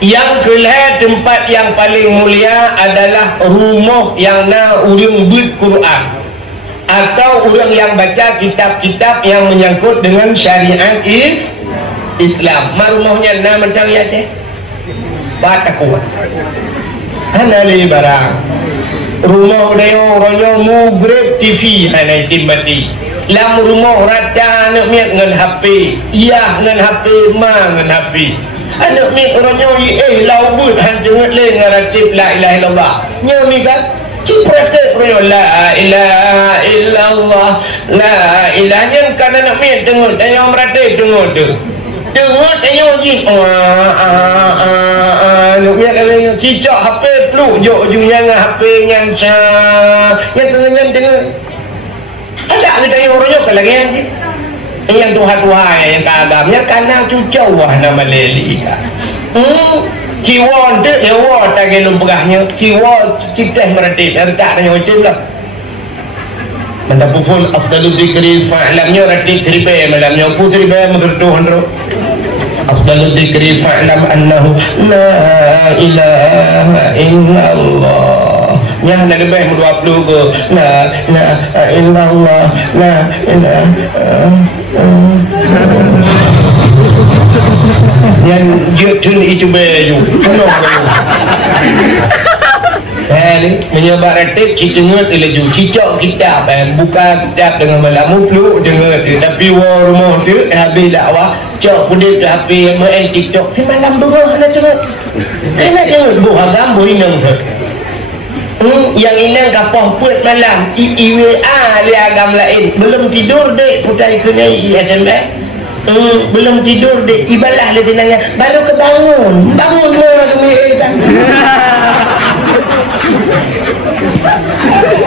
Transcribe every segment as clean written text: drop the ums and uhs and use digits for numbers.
Yang kelihatan tempat yang paling mulia adalah rumah yang na urang ber-Quran atau orang yang baca kitab-kitab yang menyangkut dengan syariat Islam. Rumahnya na macam ya cek bata kuat hanali barang rumah dia orangnya mugrib TV hanai timbati lam rumah rata anak miat dengan HP iya dengan HP ma dengan HP anak miat orangnya laubut hantungat le ngaratib la ilaha illallah nyami kan ciprate orangnya la ilaha illallah la ilaha yang kan anak miat tengok dan yang meratib tengok tu tengok tengok je nak biar kalau cicak HP peluk jok ujungnya dengan HP yang tengah ada kita yang orangnya kan lagi yang Tuhan yang keagamanya karena cucau wah nama leli kan ciwon tu dewa tak gelum pegahnya ciwon citah meratib tak tanya macam lah mendapukul afdalul dzikri fa'lamnya ratib tribe malamnya pu tribe mengertuhan ro afdalul dzikri fa'lam annahu la ilaha illallah nya nak lebih 20 ke la illallah la ilaha yang jutun itu baju menyebar ratib kita ngut laju cicak kitab buka kitab dengan malamu peluk dengar tapi rumah tu habis dakwah cak pudit HP main TikTok si malam berah nak tengok kena tengok sebuah agam boleh nang yang inang kapah put malam IWA li agam lain belum tidur dek putai kena SMS belum tidur dek ibalah dia tenangnya baru kebangun semua kan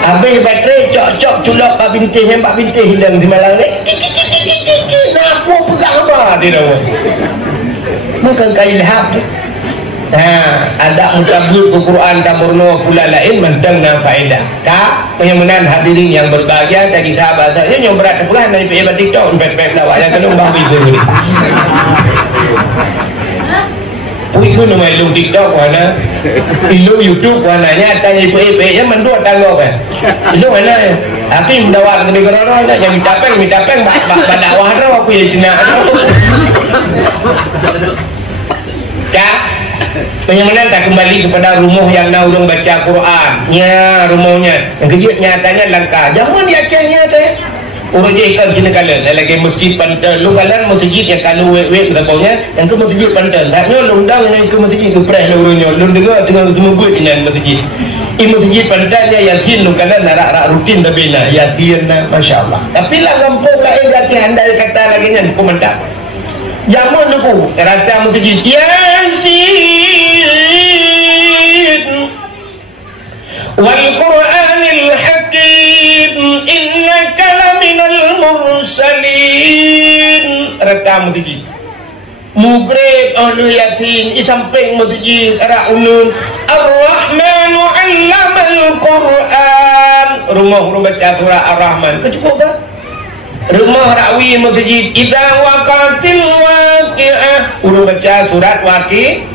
habis baterai cok-cok culok Pak Bintih hilang di malang ni nak apa pegang apa dia dah bukan kali lahap tu ada mutabur ke Quran dan murno pula lain mentang dan faedah kak penyemenan hadirin yang berbahagia tadi sahabat saya nyoberat pelan dari pejabat TikTok pep lawak yang kena bahu ibu ni ibu nama ilmu TikTok mana ilmu YouTube warnanya tanya ibu nya mendua tangguh kan ilmu mana tapi mendawak lebih korona yang minta peng dakwah roh aku ya cina kak penyemenan tak kembali kepada rumah yang nak urang baca Quran nya rumahnya yang kejut nyatanya langka jangan di Acehnya teh orang je ikan kena kalah lagi masjid pantai lu kalah masjid yang kalah wet rabaunya yang ke masjid pantai taknya undang yang ke masjid tu preh lu urangnya lu dengar tengah semua buat dengan masjid masjid pantainya yasin lu kalah nak rutin berbina yasin masya-Allah tapi lah kampung lain yasin andai kata lagi nya aku mendak jamun aku rasa masjid yasin wal Qur'anil Hakim innaka laminal mursalin rekam masjid mugrib anu yasin di samping masjid ara ulun ar-rahmanu 'allamal Qur'an rumah baca surah ar-rahman cukup dah rumah rawi masjid idza waqatil waqi'ah urang baca surat waqi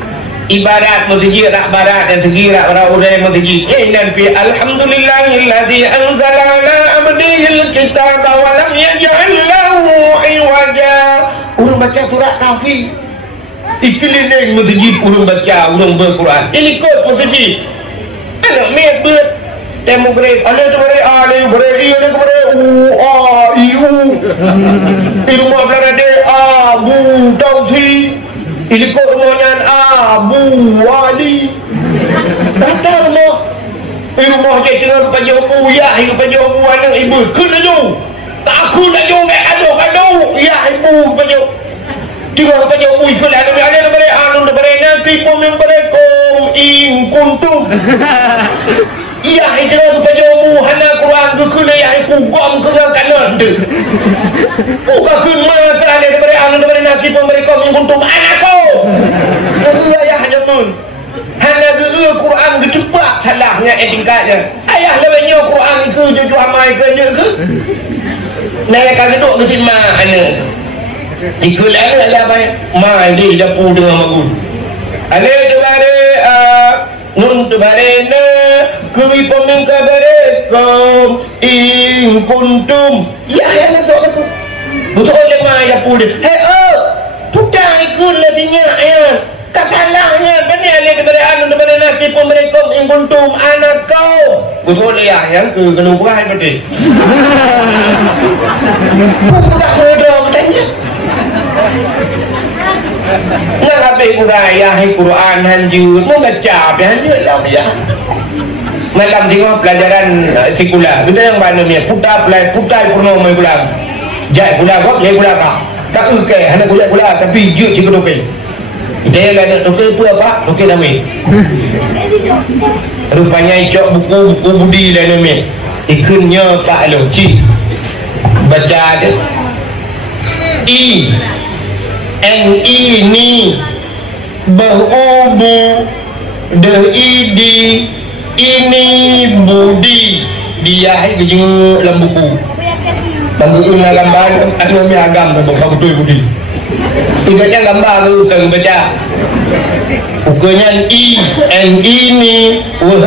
ibarat masjid rak barat dan segi rak urai masjid dan fi alhamdulillahilladzi anzala ala abdihil kitaba wa lam yaj'al lahu iwaja urang baca surat kafi ikeliling masjid urang baca urang berquran ini kod masjid anak miat ber temu grade ada tu beri ada beri ada beri di rumah berada Abu Tausi ini kok rumahnya Abu Wali datang rumah dia tengah pada Abu ya pada Abu anak ibu kena jauh tak aku nak jauh kado ya ibu pada tengah pada Abu ikut ada beri anu beri nanti pun memberikom in kuntum iya itu pada Abu hana Quran kena ya ibu gom kena kanan tu buka kena kerana daripada anu daripada nanti pun memberikom in kuntum anakku ayah hanya pun hanya dua Quran kecepat salahnya tingkatnya ayah lebihnya Quran ke jujur amai ke je ke naya kagak duduk ke sini anak ikut ada apa ma dia dapur dengan bagus Ale tu bare nun tu bare na kui pemingka bare kom in kuntum ya yang tu aku betul lemah ya pun putai kun ladinya ya kasalahnya benar ale daripada anu daripada nakip mereka in kuntum anak kau betul ya yang ke keluaran betul budak muda bertanya nak habis kuraya Quran hanjut mau baca hanjut lah ya malam tengok pelajaran sekular kita yang mana ni putai purnama pulang jai pulang kok jai pulang tak ukai hanya pulang tapi jut cikgu dokai dia ada dokai tu apa dokai nami rupanya icok buku budi lah nami ikunnya Pak Loci baca ada NI ni berubu deidi ini budi dia kerja dalam buku bangku ini gambar asal agam betul budi tidaknya gambar tu kan baca bukunya NI ni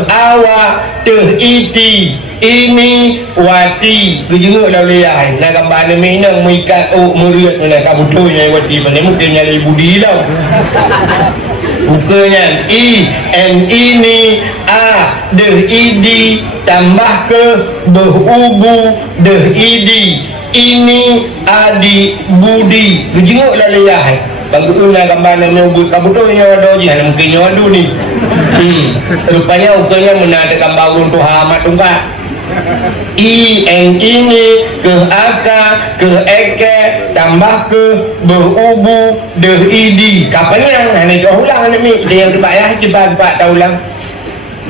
awa teriti ini wati kejenguk dah lihat nak gambar ni nang mengikat meriat nak kabutnya wati mana mungkin nyari budi dah bukunya ini tambah ke berubu ini adi budi kejenguk dah lihat bagus nak gambar ni kabutnya ada je mungkin nyadu ni rupanya ukurnya mana ada gambar untuk amat tungkat ini ke aka ke eke tambah ke berubu deidi kapanya hanya kau ulang ni dia yang terbayar cepat tak ulang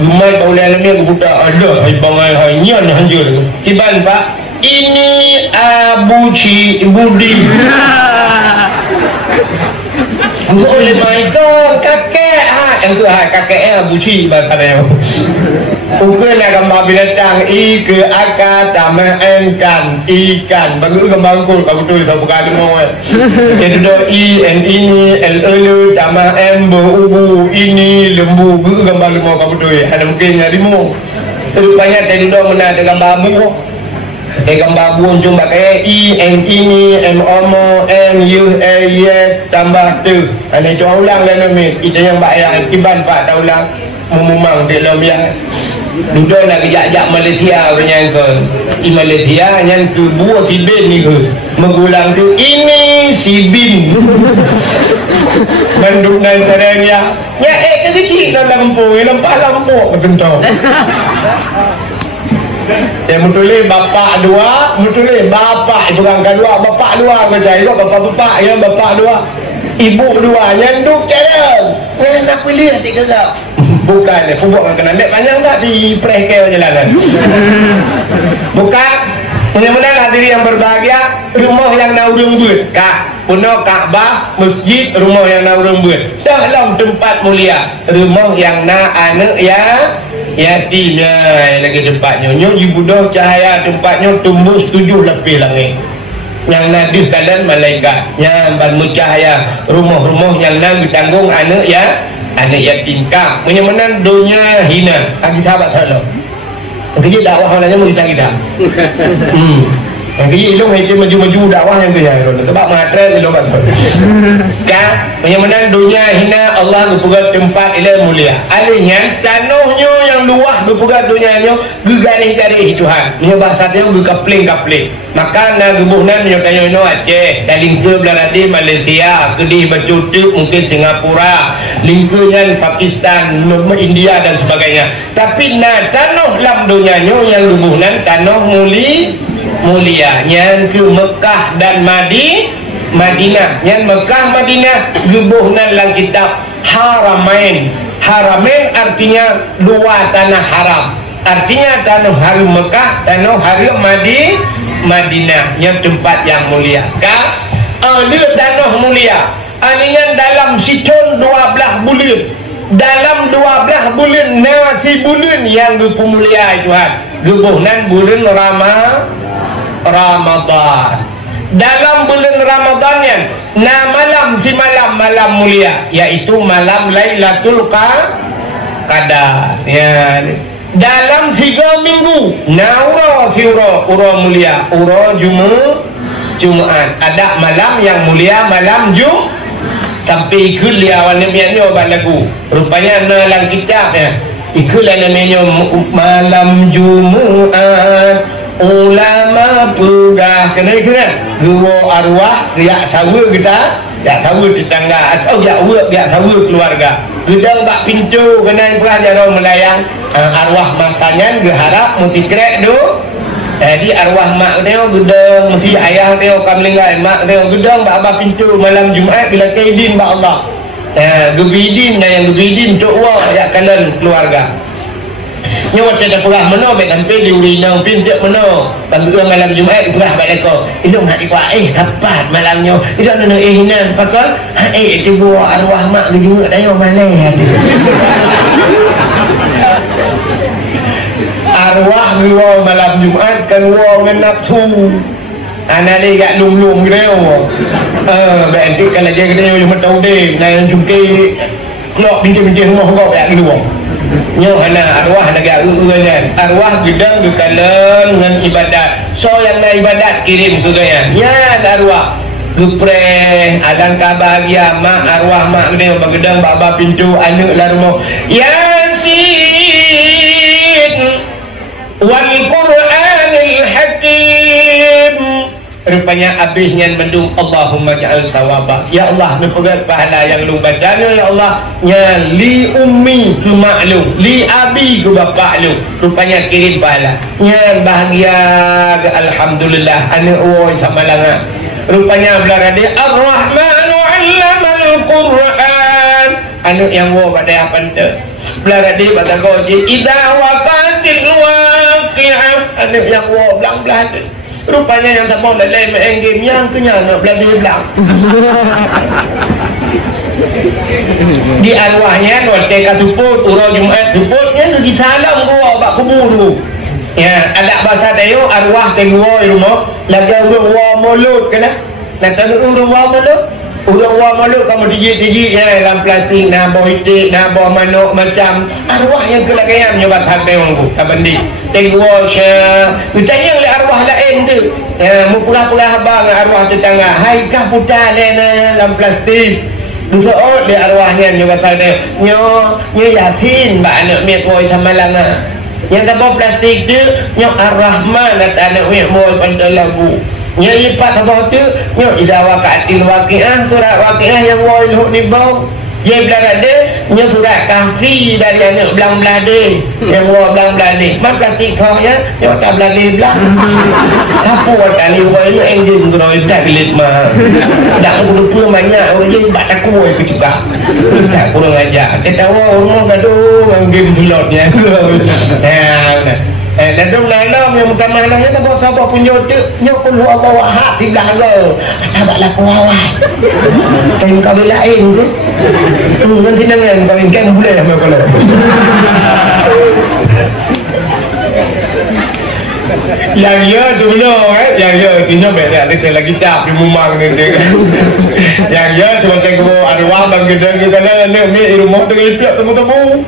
rumah kau ulang ni aku buta ada bangai hanya hancur cepat pak ini abuci budi oleh mereka kakek yang tu kakek abuci bahasa dia ukur nak gambar binatang ke akar tambah kan ikan bagus gambar ukur kau betul tak buka semua itu dah ini lu tambah berubu ini lembu bagus gambar lembu kau betul ada mungkin nyari mu rupanya tadi dah mana ada gambar mu gambar buun cuma ini omo tambah tu ada itu ulang lah ni itu yang bayar iban pak tak ulang memang dia dalam yang duduk nak kejap-kejap Malaysia punya kan Malaysia yang ke buah si bin ni ke mengulang tu ini si bin manduk dan caranya ya kecil dalam lampu betul yang betul bapak dua betul bapak itu kan kedua bapak dua macam itu bapak ya bapak dua ibu dua yang duk jalan nak pilih si kesap bukan pupuk kan kena ambil panjang tak di press jalanan bukan mudah-mudahan hadirin yang berbahagia rumah yang naurung buat kak penuh Kaabah masjid rumah yang naurung buat dalam tempat mulia rumah yang anak ya yatimnya lagi tempatnya ibu dah cahaya tempatnya tumbuh 7 lebih langit yang nadih kalian malaikat yang bercahaya rumah-rumah yang ditanggung anak ya anak yatim kak menyamanan dunia hina kaki sahabat salah kerja dakwah orangnya mau kita yang kerja ilmu itu maju-maju dakwah yang kerja sebab matras ilmu betul kak menyamanan dunia hina Allah berpegat tempat ilmu mulia alihnya tanahnya yang luah berpegat dunianya gegaris-garis Tuhan ini bahasanya gekapling-kapling maka nak gebuhnan menyokanya Aceh dan lingkar Belaradi Malaysia kedih bercutuk mungkin Singapura lingkungan Pakistan India dan sebagainya tapi nak tanah dalam dunianya yang gebuhnan tanah mulia yang ke Mekah dan Madinah yang Mekah Madinah gebuhnan dalam kitab Haramain artinya dua tanah haram artinya tanah harum Mekah tanah harum Madinah yang tempat yang mulia kan dia tanah mulia artinya dalam siton 12 bulan dalam 12 bulan nasi bulan yang berpemulia Tuhan gebuhnan bulan Ramadan dalam bulan Ramadan yang malam si malam mulia, yaitu malam Lailatul Qadar ya. Dalam 3 minggu ura mulia, ura Jumaat, ada malam yang mulia, malam sampai ikut dia awal namanya obat lagu rupanya dalam kitab ya, ikutlah namanya malam Jumaat ulama pegah kena gua arwah riak sawa kita, ya sawa tetangga atau ya sawa keluarga gedang bak pintu kena perah jaro melayang arwah masanya geharap mesti krek do. Jadi arwah mak dia gedang mesti ayah dia kamlingai mak dia gedang bak abah pintu malam Jumaat bila kaidin bak Allah. Gebidin dan yang gebidin tok wa ya kanan keluarga. Nyawa tak perah mana baik sampai di urinang pinjak mana bagi malam Jumaat perah bak leko indung hak ikut tepat malamnya itu nak hinan pakal tiba arwah mak ke Jumaat dah malai arwah gua malam Jumaat kan gua ngenap tu anak dia kat lung-lung dia berarti kalau dia kena yang tahu dia yang jungkir keluar pintu-pintu rumah kau tak kedua nyo anak arwah negara kan arwah gedang gekalan dengan ibadat so yang nak ibadat kirim ke gaya ya arwah gepreh adang kabahagia mak arwah mak dia bagedang baba pintu anak larmo Yasin wal Qur'anil Hakim. Rupanya habisnya mendung Allahumma ja'al sawaba ya Allah mepegat pahala yang lu baca ya Allah nya li ummi ke maklum li abi ke bapa lu rupanya kirim pahala nya bahagia alhamdulillah anak oi sama langa rupanya belarade ar-rahmanu 'allamal Qur'an anak yang wo pada apa ente belarade pada kau je idza waqatil waqi'ah anak yang wo belang-belang rupanya yang tak mau lain main game yang kenyang nak belah di arwahnya waktu katuput ura Jumaat tuputnya pergi salam gua bak kubur dulu ya ada bahasa dayo arwah tengua rumah lagi urang mulut kena nak tahu urang mulut kamu dijit ya dalam plastik nak bawa itik nak bawa manuk macam arwah yang kelakaian nyoba sampai orang tak bendi tengok tanya oleh arwah lain tu mu pula-pula abang arwah tetangga hai kah putar dalam plastik duduk di arwahnya nyoba sampai nyo Yasin mbak anak mek boy sama langa yang tak bawa plastik tu nyo ar-Rahman atau anak mek boy pandai lagu nya ipat apa tu nya idza waqa'atil waqi'ah surat waqi'ah yang wailun nibau dia bilang ada nya surat kahfi dari anak belang-belang dia yang belang-belang dia mak plastik kau ya yang tak belang dia belang apa tadi wailun engine kalau tak bilik mah dak kudu banyak orang je tak takut ke juga tak kurang ajar kita rumah gaduh game slotnya dan dong lalam yang bukan malangnya tak bawa sabar punya nyok pun luar bawah hak di belakang tak lah kuawai kain kawin lain tu nanti dengan kawin kan boleh sama kalau yang ya tu benar yang ya tu nyok beda ada saya lagi tak di rumah ni yang ya tu macam kau arwah bang gedang kita nak ni rumah tu kita temu-temu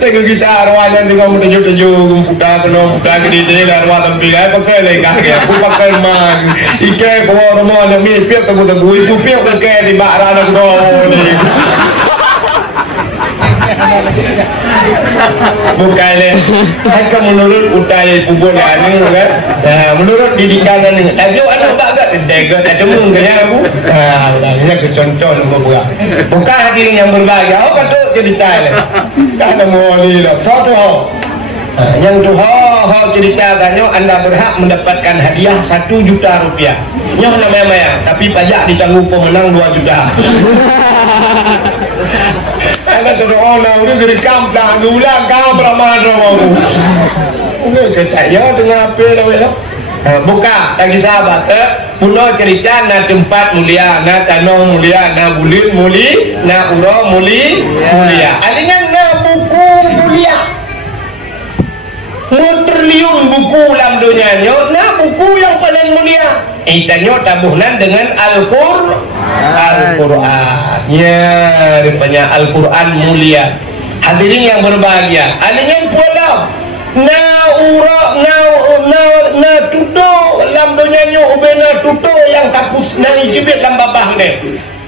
tengok kita arwah yang tengok tujuh putar gede arwah tampil pakai lagi aku pakai man ikan kau rumah nak ni piak temu-temu itu piak pakai di barang aku ni bukan hanya menurut utara kubur ni kan menurut didikan ni tapi ada agak dekat ada mungkin aku ini contoh nombor bukan hadirin yang berbahagia kata cerita tak ada moli lah foto yang tu ceritakannya anda berhak mendapatkan hadiah 1 juta rupiah nyoh namanya tapi pajak ditanggung pemenang 2 juta ada orang udah dari kampung ulang kau beramal romo udah saya dengan apa namanya buka lagi sahabat puno cerita na tempat mulia na tanah mulia na bulir muli na uro mulia adanya na buku mulia triliun buku dalam dunia na buku yang yang paling mulia? Tanya tabuhnan dengan Al-Quran. Ya, rupanya Al-Quran mulia. Hadirin yang berbahagia, alingan pula na tuto lam donyanya ubena tuto yang takut nang jibit lam babah ni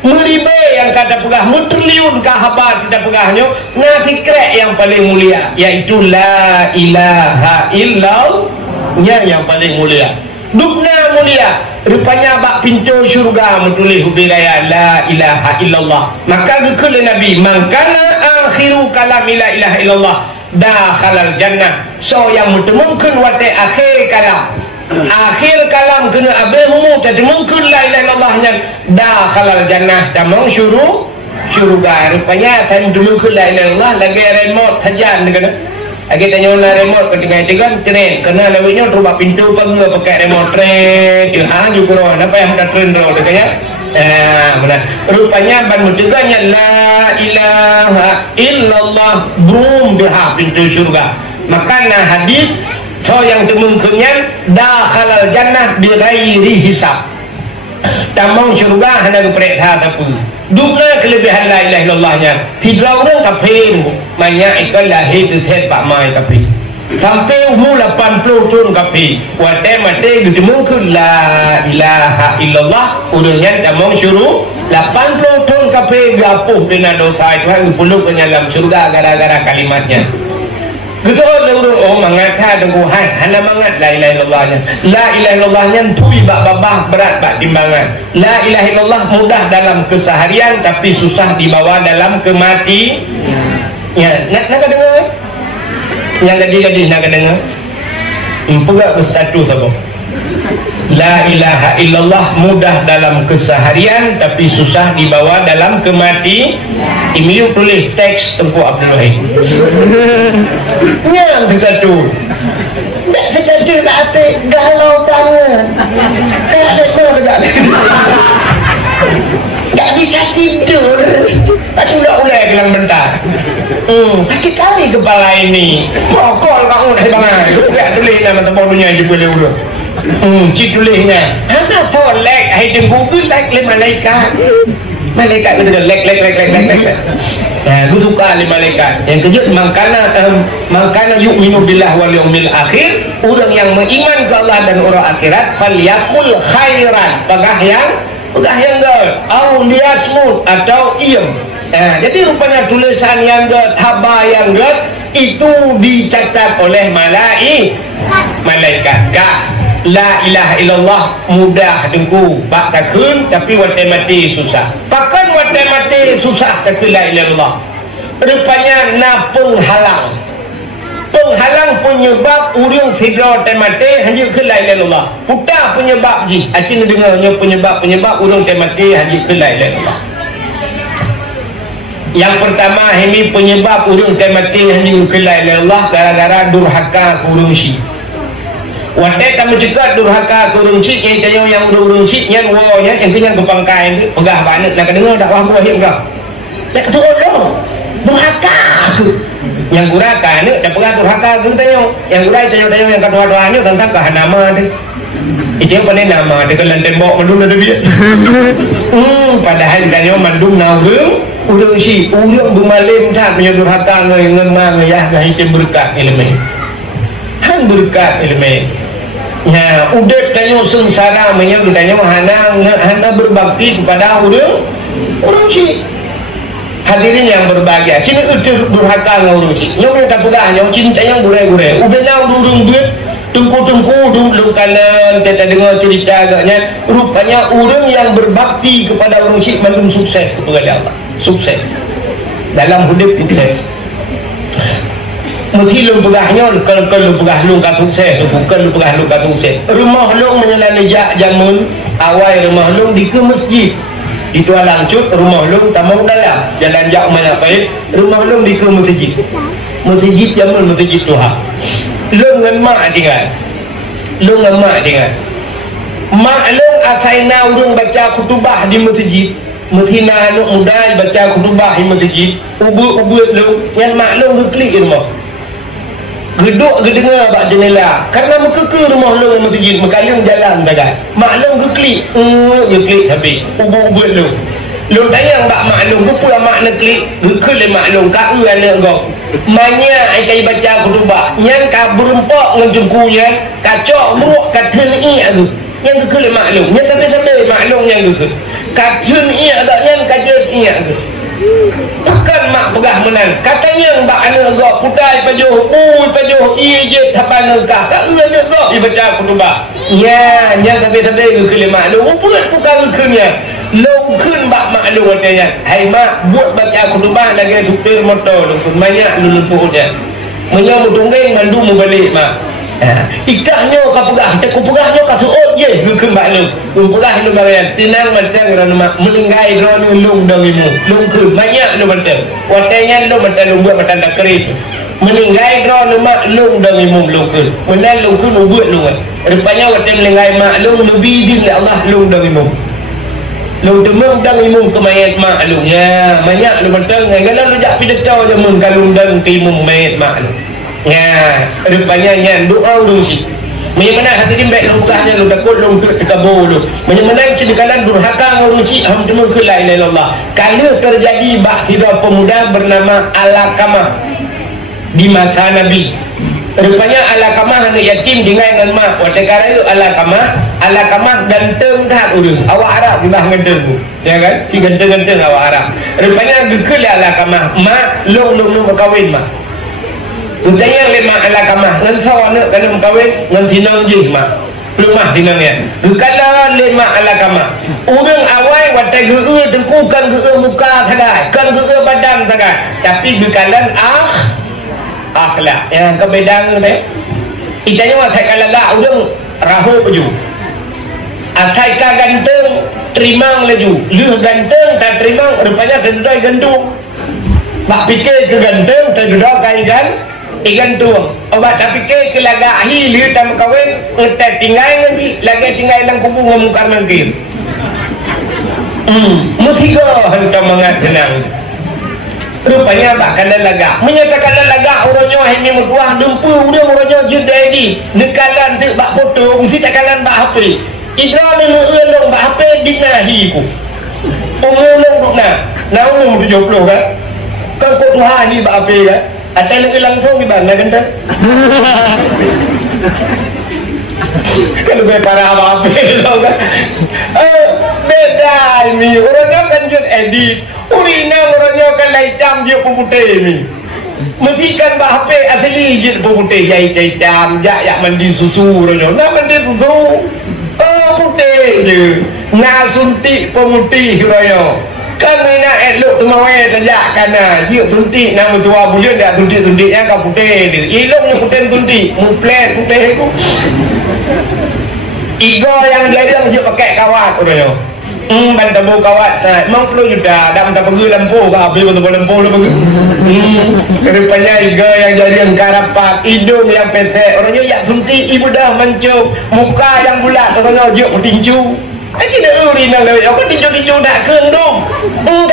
meribe yang kada pegah mutriliun kahabat tidak pegahnya na fikre yang paling mulia yaitu la ilaha illallah yang paling mulia. Dukna mulia, rupanya bak pintu syurga menulis hubiraya la ilaha illallah. Maka gekul Nabi, mangkana akhiru kalam la ilaha illallah dakhalal jannah. So yang mungkin wate akhir kalam. Akhir kalam kena abemu tadi mungkin la ilaha illallah nya dakhalal jannah tamang syurga. Rupanya tan dulu ke la ilaha illallah lagi remote saja dengan lagi tanya orang remote ketika itu kan tren kena lewatnya rubah pintu bangga pakai remote tren juga apa yang ada tren roh katanya benar rupanya ban mencegahnya la ilaha illallah brum biha pintu surga maka hadis so yang temungkennya dakhalal jannah bi ghairi hisab tamang surga hanya keperiksa tapi dukna kelebihan la ilaha illallahnya tidak orang kafir banyak ikan lahir tu set pak mai kafir sampai umur 80 tahun kafir wate mate ditemukan la ilaha illallah udahnya tamang syuruh 80 tahun kafir gapuh dengan dosa itu puluh penyalam surga gara-gara kalimatnya. Betul orang oh mengata dengan Tuhan hanya mangat la ilaha illallahnya. La ilaha illallahnya tui bak babah berat bak timbangan. La ilaha illallah mudah dalam keseharian tapi susah dibawa dalam kematian. Ya, nak dengar? Yang gadis-gadis nak dengar? Empugak bersatu sahabat. La ilaha illallah mudah dalam keseharian tapi susah dibawa dalam kematian. Email tulis teks Tengku Abdul Wahid. Yang satu. Tak satu tak apa galau banget. Tak bisa tidur. Tak ulah bilang bentar. Sakit kali kepala ini. Pokok kamu dah bangan. Tak tulis nama tempohnya juga dulu. Cik tulisnya. Hana solek hai tengku lek le malaikat. Malaikat itu lek. Gue suka lima malaikat. Yang kejut mangkana yu'minu billah wal yawmil akhir. Orang yang beriman ke Allah dan orang akhirat falyaqul khairan. Pegah yang gol. Au liyasmut atau iem. Jadi rupanya tulisan yang gol, haba yang gol itu dicatat oleh malaikat. La ilaha illallah mudah dengku bak takun tapi wate mati susah. Pakan wate mati susah tapi la ilaha illallah. Rupanya na penghalang penyebab urang sidra wate mati hanya ke la ilaha illallah. Putar penyebab ji. Acing dengarnya penyebab urang wate mati hanya ke la ilaha illallah. Yang pertama ini penyebab urang wate mati hanya ke la ilaha illallah gara-gara durhaka urang si. Wadai kamu cakap durhaka kurung cik yang urung cik yang wawanya yang kenyang kepangkai itu pegah banget nak dengar dakwah buah yang kau nak ketolong durhaka yang durhaka ni dah pegah durhaka tu tanya yang gurai tanya yang kedua-duanya tentang kehanama tu itu yang paling nama dia kelan tembok mandung ada dia padahal tanya mandung urung si urung bermalim tak punya durhaka ngemang ya hitam berkat elemen berkat elemen. Ya, udah tanya sengsara menyang tanya hana berbakti kepada orang si. Hadirin yang berbahagia. Sini udah durhaka orang si. Yang mereka pegang yang cinta yang gure-gure. Udah nak urung duit tengku dulu kalian kita dengar cerita agaknya rupanya orang yang berbakti kepada orang si belum sukses kepada Allah. Sukses. Dalam hidup sukses. Mesti lu pegahnya kalau pegah lu kat sukses bukan lu pegah lu kat sukses rumah lu menyelani jamun awal rumah lu di ke masjid di Tualang Cut rumah lu tamang dalam jalan jauh mana baik rumah lu di ke masjid jamun masjid Tuhan lu dengan mak tinggal mak lu asaina urung baca kutubah di masjid mesti nak anak muda baca kutubah di masjid ubu lu yang mak lu klik rumah geduk ke dengar bak jendela karena mekeke rumah long yang masjid mekayung jalan takat maklum ke klik dia klik habis ubut-ubut lu long tanya bak maklum ke pula makna klik ke le maklum ka anak kau manya ai kai baca kutubah yang ka berempak ngan jengkunya kacok buruk katun i aku yang ke le maklum yang sampai maklum yang ke katun i ada yang kajet i aku takkan mak pegah menang katanya mbak anak gak putai pajuh pajuh iya je tapan engkau tak ada gak dibaca kutubah ya yang tapi-tapi ke mak lu buat bukan kenya longkun mbak mak lu katanya hai mak buat baca kutubah lagi supir motor lu banyak lu lempuh dia menyambut tunggeng mandu membalik mak ikahnya kau pegah aku pegahnya kau suot je ke mbak lu pegah lu bagian tenang macam mak meninggai drone lung damimu lung ke banyak lu macam watanya lu macam lu buat macam tak keris meninggai drone mak lung damimu lung ke menang lung ke lu buat lu rupanya watanya meninggai mak lung lebih din Allah lung damimu lung demam damimu ke mayat mak lu ya banyak lu macam kalau lu jak pidak kau jamun kalau dang ke imum mayat mak lu ya, rupanya yang doa lu sih. Mana hati dia baik lukahnya lu takut lu terkabul lu. Mana sedekalan durhaka lu sih ham cuma ke la ilaha illallah. Kalau terjadi bakhira pemuda bernama Alakamah di masa Nabi. Rupanya Alakamah anak yatim dengan mak. Oleh kerana itu Alakamah ganteng tak urus. Awak Arab juga ganteng. Ya kan? Si ganteng-ganteng awak Arab. Rupanya gekal Alakamah. Mak long berkahwin mak. Saya lemah Alakamah ngan sawana kana mengkawin ngan sinang je mak rumah sinangnya kalau lemah Alakamah urang awai watai geu dengkukan geu muka sagai kan geu badan sagai tapi bekalan akhlak yang kebedaan be itanya watai kalaga urang rahu peju asai ka ganteng terimang laju lu ganteng tak terimang rupanya tendai gantung mak pikir ke ganteng tendai kai kan ikan tuang obat tapi ke laga ahi liu tam kawin utat tinggal nanti lagi tinggal lang kubu ngamukar nanti musiko hantar mangat tenang rupanya bakalan laga menyatakan laga orangnya ini mutuah dempu udah orangnya juda ini nekalan tu bak foto mesti takalan bak HP idra ni ulong bak HP dinahi ku umulong dukna na umum 70 kan kan kau tuhan ni bak HP kan atau nak langsung di mana kan tak? Kalau berpara apa-apa tau kan? Beda ini orangnya kan jut edit, urina orangnya kan hitam dia putih ni. Mesti kan HP asli je putih jahit hitam, jak mandi susu orangnya, nak mandi susu, putih je, nak suntik pemutih orangnya. Kan nak elok temawai tajak kana dia suntik nama tua bulan dah suntik-suntiknya kau putih dia ilongnya putih suntik muplet putih tu igo yang jarang dia pakai kawat orangnya bantabu kawat saya memang perlu juga dah minta pergi lampu ke habis betul lampu dah pergi rupanya igo yang jarang karapak hidung yang petek orangnya yang suntik ibu dah mencuk muka yang bulat orangnya dia tinju Aji nak urina lewat. Aku tinju-tinju nak keng dong.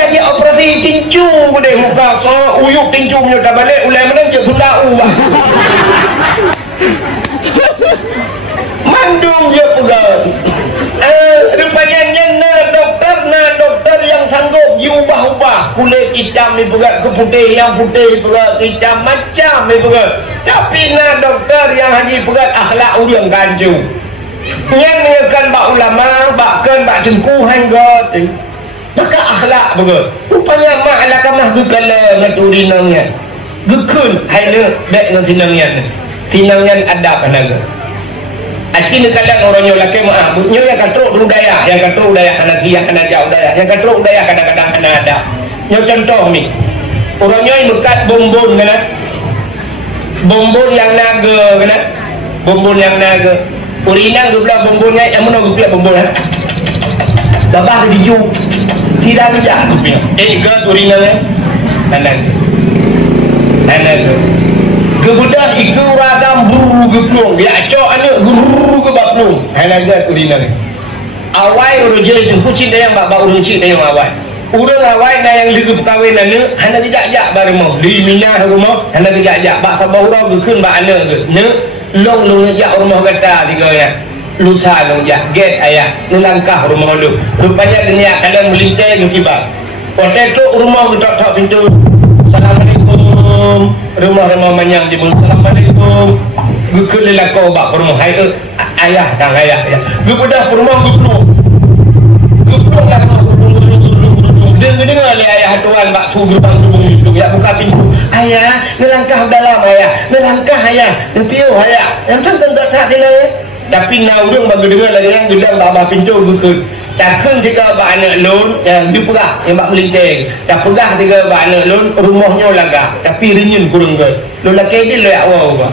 Kaya operasi tinju boleh muka so uyuk tinju punya dah balik ulai mana je sudah ubah. Mandung je pegang. Rupanya dokter yang sanggup diubah-ubah kulit hitam ni pegang ke putih, yang putih pegang hitam macam ni pegang. Tapi dokter yang haji pegang akhlak urang ganjung. Yang menyekan bak ulama, bakkan bak cengkuhan got. Maka akhlak betul. Rupanya mak Alakamah gukala ngaturinangnya. Gukun haina baik dengan tinangnya. Tinangnya adab naga. Aci ni kadang orangnya laki maaf. Bunyo yang katruk budaya, yang katruk budaya Hanafiyah, Hanajah budaya, yang katruk budaya kadang-kadang ada. Yang contoh ni. Orangnya yang dekat bombon kan? Bombon yang naga kan? Bombon yang naga. Urinang dia bilang bombonnya yang mana dia bombon ha? Babah dia dijuk. Tidak bijak tu punya. Ke urinang kanan. Kanan. Kemudian ikut ragam buru ke pelung. Dia acok anak buru ke baplung. Kanan ke urinang. Awai urujel tu kucing dia yang bak urujil dia yang awai. urang awai na yang ligu perkahwinan ni hana dijak-jak ba rumah di minah rumah hana dijak-jak bak sabah urang gekeun ba ana ge ne long jak rumah kata tiga ya lusa long jak get ayah ni langkah rumah lu rupanya dunia kalian melintai ke kibak hotel tu rumah tok pintu assalamualaikum rumah manyang di mulut assalamualaikum gekeun lelako bak rumah hai ayah kang ayah ya gepedah rumah gepedah dengar oleh ayah tuan bak su gerbang tubung itu ya buka pintu ayah nelangkah dalam ayah nelangkah ayah nepiu ayah yang santan tak sila ya tapi na urang bagi dengar lagi yang gedang bak pintu gekeun takkan tiga bak anak lun yang dipegah yang bak melintang tak pegah tiga bak anak lun rumahnya laga tapi renyun kurang ke lu laki dia le awal ba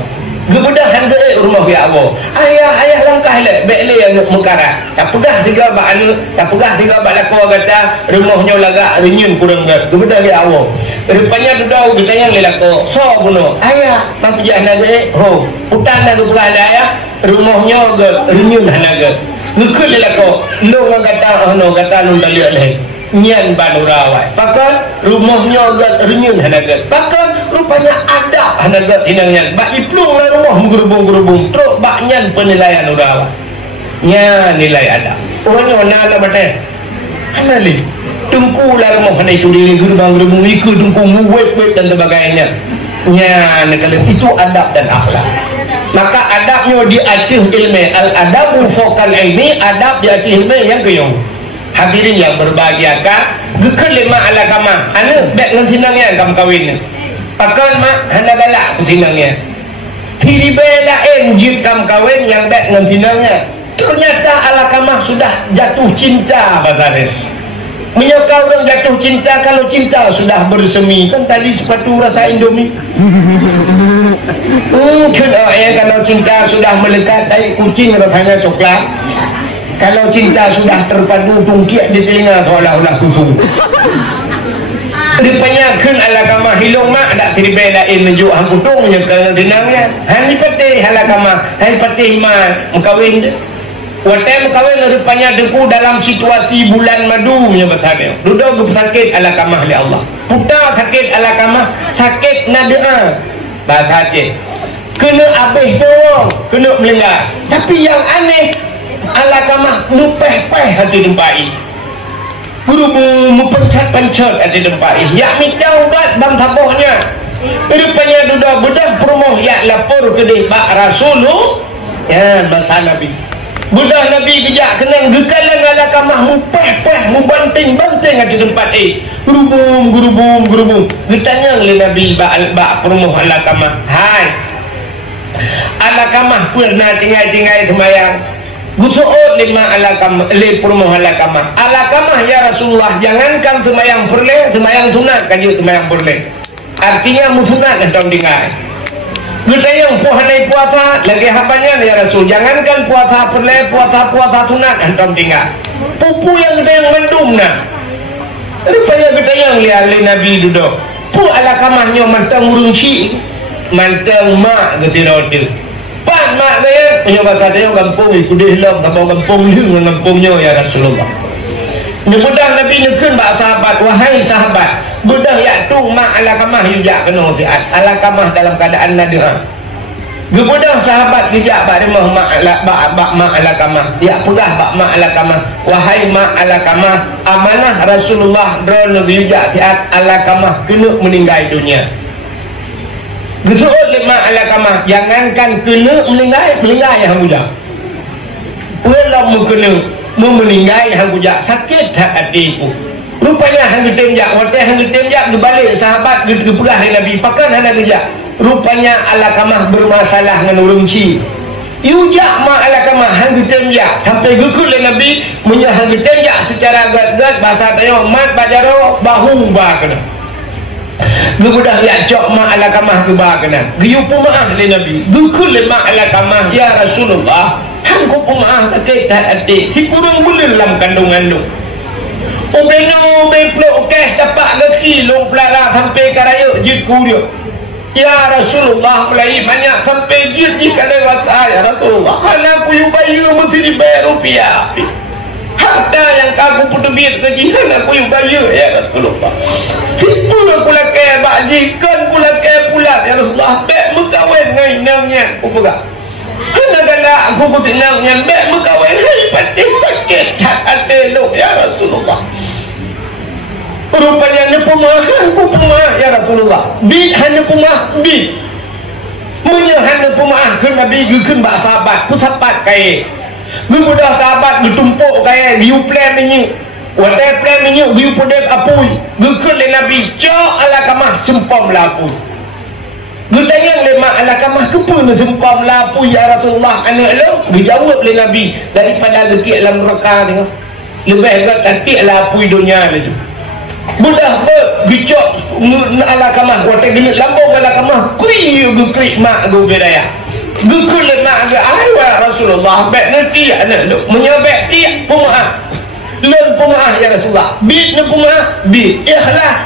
gebedah hangga rumah ya Allah ayah langkah le bek le yang mengkarat tak pegah tiga bak anu tak pegah tiga bak lako kata rumahnya laga renyun kurang gat gebedah ya Allah rupanya dudau kita yang lelako so buno ayah mampu jana ge ho utan dan pegah ayah rumahnya gat renyun hanaga gekeun lelako lu kata no kata nun dalil le nyan banurawai pakan rumahnya gat renyun hanaga pakan rupanya adab hanaga tinangnya bak iplung lah rumah gerubung terus bak nyan penilaian urawai nya nilai adab orangnya mana lah mate mana li tungku lah rumah pandai tu diri gerubung ikut tungku wet dan sebagainya nya kalau itu adab dan akhlak maka adabnya di atas ilmu al-adabu fokal ilmi adab di atas ilmu yang keyong hadirin yang berbahagia kak gekeun lima ala kama anu bek ngan sinangnya kam kawin pakan mak hana galak sinangnya tiribela enjit kam kawin yang bek ngan sinangnya ternyata ala kama sudah jatuh cinta bahasa menyokau orang jatuh cinta kalau cinta sudah bersemi kan tadi sepatu rasa Indomie kalau cinta sudah melekat tai kucing rasanya coklat kalau cinta sudah terpadu tungkiak di telinga seolah-olah susu dipenyakan ala kama hilong mak tak tiribelain menjuk hang putung menyekal dinangnya hani peti ala kama hani peti iman mengkawin watai mengkawin rupanya deku dalam situasi bulan madu punya bertanya duduk sakit ala kama oleh Allah putar sakit ala kama sakit nadia bahasa Aceh kena habis dorong kena melengah tapi yang aneh ala kamah mupeh-peh hati dempai guru mempencet-pencet hati dempai yak minta ubat bang tabohnya rupanya duda bedah promoh yak lapor ke debak rasulu ya bahasa Nabi bedah Nabi bijak kenang gekalan ala kamah mupeh-peh mubanting-banting hati tempat gerubung ditanya oleh Nabi bak promoh ala kamah hai ala kamah pernah tinggal sembayang gusu'ud lima ala kamah li purmoh ala kamah ya Rasulullah jangankan sembahyang perle sembahyang sunat kaji sembahyang perle artinya musunat dan dengar kita yang puasa lagi hapanya ya Rasul jangankan puasa perle puasa sunat dan dengar pupu yang kita yang mendum nah rupanya kita yang lihat Nabi duduk pu ala kamahnya mantang urungci mantang mak getirodil Pak mak saya punya bahasa dia kampung ikut dia hilang kapal kampung dia dengan kampungnya ya Rasulullah Budak Nabi nukun bak sahabat wahai sahabat budak yaktung mak ala kamah yujak kena fiat ala kamah dalam keadaan nadia gebudak sahabat yujak bak remah mak ala kamah ya pegah bak mak ala kamah wahai mak ala kamah amanah Rasulullah drone yujak fiat ala kamah kena meninggal dunia Gesu'ud lima ala kamah jangankan kena meninggal yang muda pulang kena meninggal yang muda sakit tak hatiku rupanya hang temjak hotel hang temjak berbalik sahabat gepegah Nabi pakan hana gejak rupanya ala kamah bermasalah dengan urungci yujak ma ala kamah hang temjak sampai gekul Nabi menyah hang temjak secara gat-gat bahasa tayo mat bajaro bahu bakna gebudah ya cok ma ala kamah ke bakna giyupu maah le Nabi gekul ma ala kamah ya Rasulullah hang ko maah sakit hati si kurang bulan dalam kandungan lu ubeno beplo ke tapak leki long pelara sampai karaya jitku dia ya Rasulullah mulai banyak sampai jit kada wata ya Rasulullah anak puyu bayu mesti dibayar rupiah ha harta yang aku putubit ke jihad aku yang bayar ya Rasulullah. Tipu aku lakai bajikan aku lakai pula ya Rasulullah. Bek berkahwin dengan inangnya aku pegang. Kadang-kadang aku putih inangnya bek berkahwin hai patih sakit tak ada lu ya Rasulullah. Rupanya hanya pemah aku pemah ya Rasulullah. Bid hanya pemah bid. Hanya pemah ke Nabi ke bak sahabat ku sahabat kaya. Mudah sahabat bertumpuk kaya giu plan ini. Wadai plan ini giu podek apui. Gukun le Nabi cok ala kamah sempam lapu. Gutayang le mak ala kamah kepun sempam lapu ya Rasulullah anak lu. Dijawab le Nabi daripada getik dalam reka tengok. Lebih agak cantik lapu dunia tu. Budak bicok ala kamah wadai gini lambung ala kamah kui guklik mak gu bedaya. Gukul nak ke ayat Rasulullah baik nanti anak lu menyabak tiap pemaaf lun pemaaf ya Rasulullah bid ni pemaaf bid ikhlas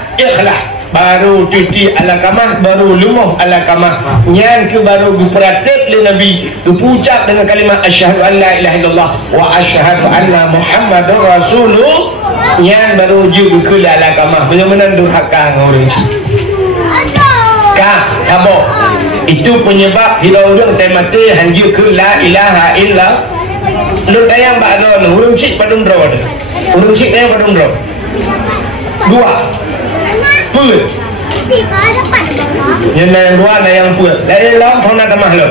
baru cuti ala kamah baru lumuh ala kamah nyan ke baru guperatik le Nabi gupucap dengan kalimat asyhadu an la ilaha illallah wa asyhadu anna muhammadur rasulullah nyan baru juga ke ala kamah benar-benar durhaka orang kah kabok. Itu penyebab hilau orang temati hanjur ke la ilaha illa lu dayang bakdon urung cik padung draw urung cik dayang padung draw dua put yang dayang dua dayang put dayang lam thong na tamah lo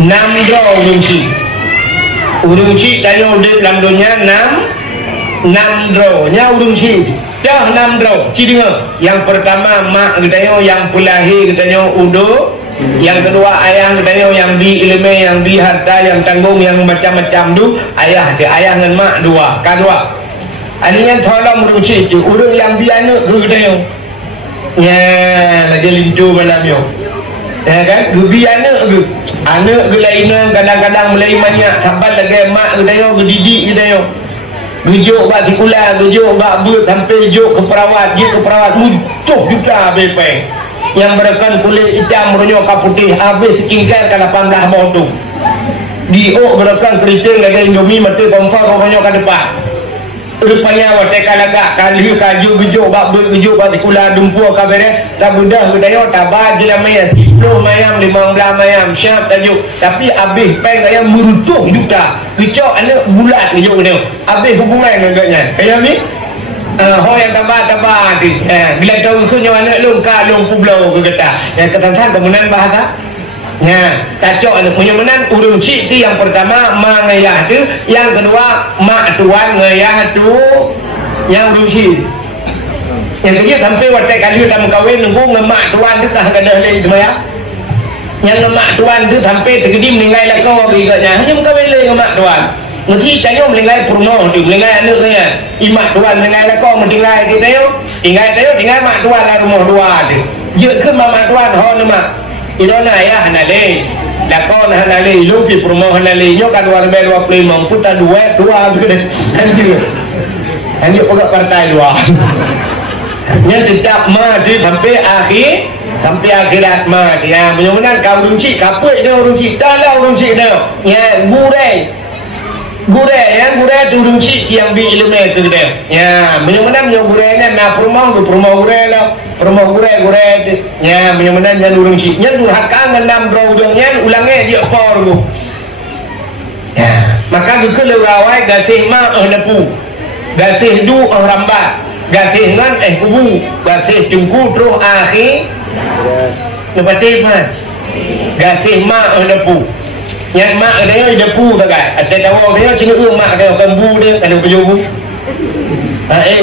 6 draw urung cik dayang udip dalam dunia 6 draw nya urung cik dah 6 draw ciri yang pertama mak katanya yang pulahi katanya udo yang kedua ayah katanya yang di ilmu yang di harta yang tanggung yang macam-macam tu ayah dia ayah dengan mak dua kedua aninya tolong meruci itu urang yang biana tu katanya ya lagi lintu malam yo ya kan biana tu anak gelaina kadang-kadang mulai banyak sabar lagi mak katanya dididik katanya Gujuk bak sikulah, gujuk bak but sampai juk ke perawat, mutuh juga bepeng. Yang berekan kulit hitam merunyok ke putih, habis skincare ke 18 bawah tu. Diok berekan keriting lagi Indomie mati komfort merunyok ke depan. Rupanya wateka lagak kali kaju gujuk bak but gujuk bak sikulah dumpur ke beres, tak budah budaya tabah jelamaya 10 mayam 15 mayam siap tajuk tapi habis peng ayam merutuh juga kecok anak bulat gujuk dia habis hubungan agaknya kayak ni ho yang tambah tu bila tahu kunya anak lu ka lu pulau ke kata yang ketantan kemudian bahasa ya kacau anak punya menan urung cik tu yang pertama mak ngayah tu yang kedua mak tuan ngayah tu yang urung cik yang ketiga sampai waktu kali dalam kahwin nunggu ngemak tuan tu tak ada lagi semua ya yang ngemak tuan tu sampai tergedi meninggal lah kau berikutnya hanya kahwin lagi ngemak tuan nanti tanya meninggal purno tu meninggal anak saya imak tuan meninggal lah kau meninggal kita yuk tinggal mak tuan lah rumah dua tu je ke mak tuan ho nama itu na ya hanale lakon hanale lupi purno hanale nyo kan luar biasa 25 puta dua begitu hanya pegak partai dua nya sejak mati sampai akhirat mati ya benar-benar kau urung cik kaput dia urung cik dah lah urung cik dia ya gureh tu urung cik yang bi ilmu tu dia ya benar-benar yang gurehnya nak perumah gureh lah perumah gureh ya benar-benar yang urung cik nya durhaka menam bro ujungnya ulangnya dia por tu ya maka ke lewai gasih mak depu gasih du rambat gasih ngan kubu gasih tungku terus akhir lepas apa gasih mak depu yang mak dia depu tak ada tahu dia cuma mak dia kembu dia ada pejubu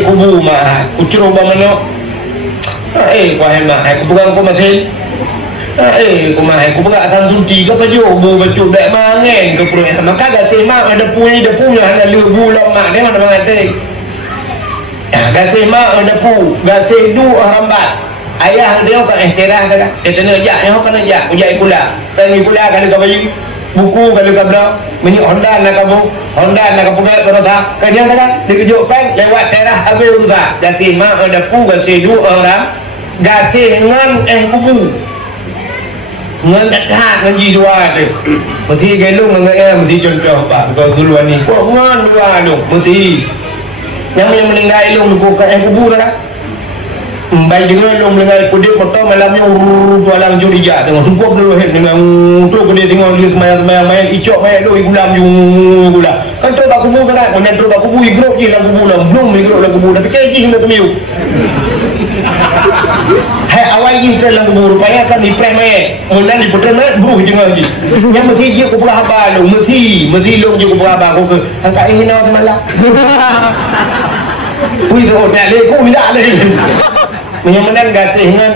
kubu mak ucur ba mana wahai mak aku bukan aku mati aku mah aku bukan atas tunti ke pejubu baju dak mangen ke perut maka gasih mak depu nya hanya lebu lah mak dia mana mati gasih mak depu gasih du rambat ayah dia kan ihtirah kan kena jak yang kena jak ujai pula tani pula kalau kau bagi buku kalau kau bela meni Honda nak kau pegat kalau tak kanya kan dikejutkan lewat terah habis urusan gasih mak depu gasih du orang gasih ngan buku ngan tak ngaji dua tu mesti gelung dengan mesti contoh pak kau duluan ni kau ngan dua tu mesti yang meninggal ilung ku kat kubur dah baik dengan ilung dengan kudip motor malamnya tualang jurija tengok cukup dulu dengan tu kudip tengok dia semayang main icok main tu gulam gula kan tu bak kubur kan kemudian tu bak kubur igrup je dalam kubur lah belum igrup dalam kubur tapi kecil hingga temiu hai awal je dalam kubur rupanya kan dipres main kemudian diputar main buruh je lagi yang mesti je kubur haba lu mesti long je kubur haba aku ke angkat ini nak semalam wih tu nak leku tidak lagi menyamakan gasih dengan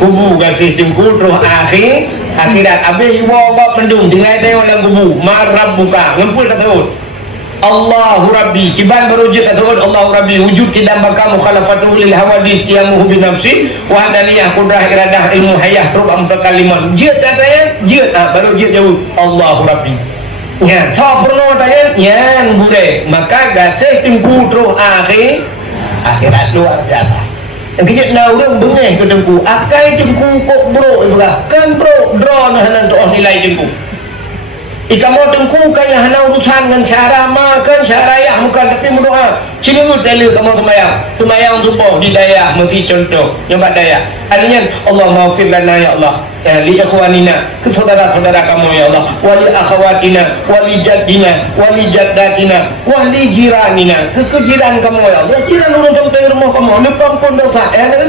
kubu gasih jengkul roh akhirat habis ibu bapa pendung dengan dia dalam kubu marab buka ngempul kata Allahu Rabbi kiban berujud kata Allahu Rabbi wujud kidam bakal mukhalafatu lil hawadis qiyamuhu bi nafsi wa hadaniyah qudrah iradah ilmu hayah rub amtakaliman jid katanya jid baru jid jauh Allahu Rabbi ya tak pernah tanya yang gure maka gasih jengkul roh akhirat luar biasa yang kejap nak orang bengih ke jengku akai jengku kok bro kan bro draw nahanan tu nilai jengku ika mau jengku kan yang hana urusan dengan cara makan cara ayah bukan tapi berdoa cinggut dahulu kamu tumayang tumpah di daya mesti contoh yang buat daya adanya Allah maafir lana ya Allah li ikhwanina ke saudara-saudara kamu ya Allah wali akhawatina wali jaddina wali jaddatina wali jiranina ke jiran kamu ya Allah jiran orang sampai rumah kamu lepas pun dosa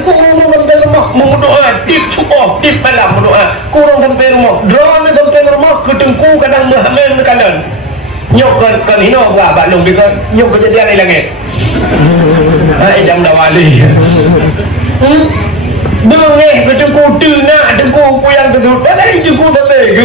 ku orang sampai rumah berdoa tip cukup tip malam berdoa ku orang sampai rumah drone sampai rumah ketengku kadang berhamil kanan nyok kan hino gua balung bikon nyok kejadian ni lagi jam dah wali bengeh ketengku nak tengku puyang ketengku dah jengku sampai ke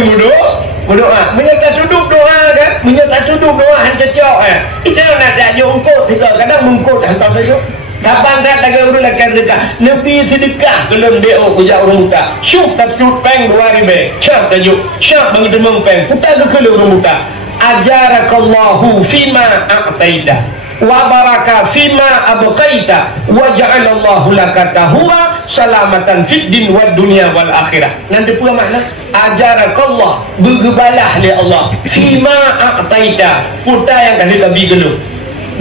berdoa menyata suduk doa kan menyata suduk doa hancecok itu nak tak jongkok kadang mengkot hantar saja kapan tak lagi urut akan sedekah lebih sedekah kelem DO kujak orang muka syuk tak syuk peng 2,000 syuk tajuk syuk bagi demang peng putar ke kelem orang muka ajarakallahu fima a'taida wa baraka fima abqaita wa ja'alallahu laka tahura salamatan fid din wad dunya wal akhirah nanti pula makna ajarakallah bergebalah li Allah fima a'taita putar yang kali lebih kelem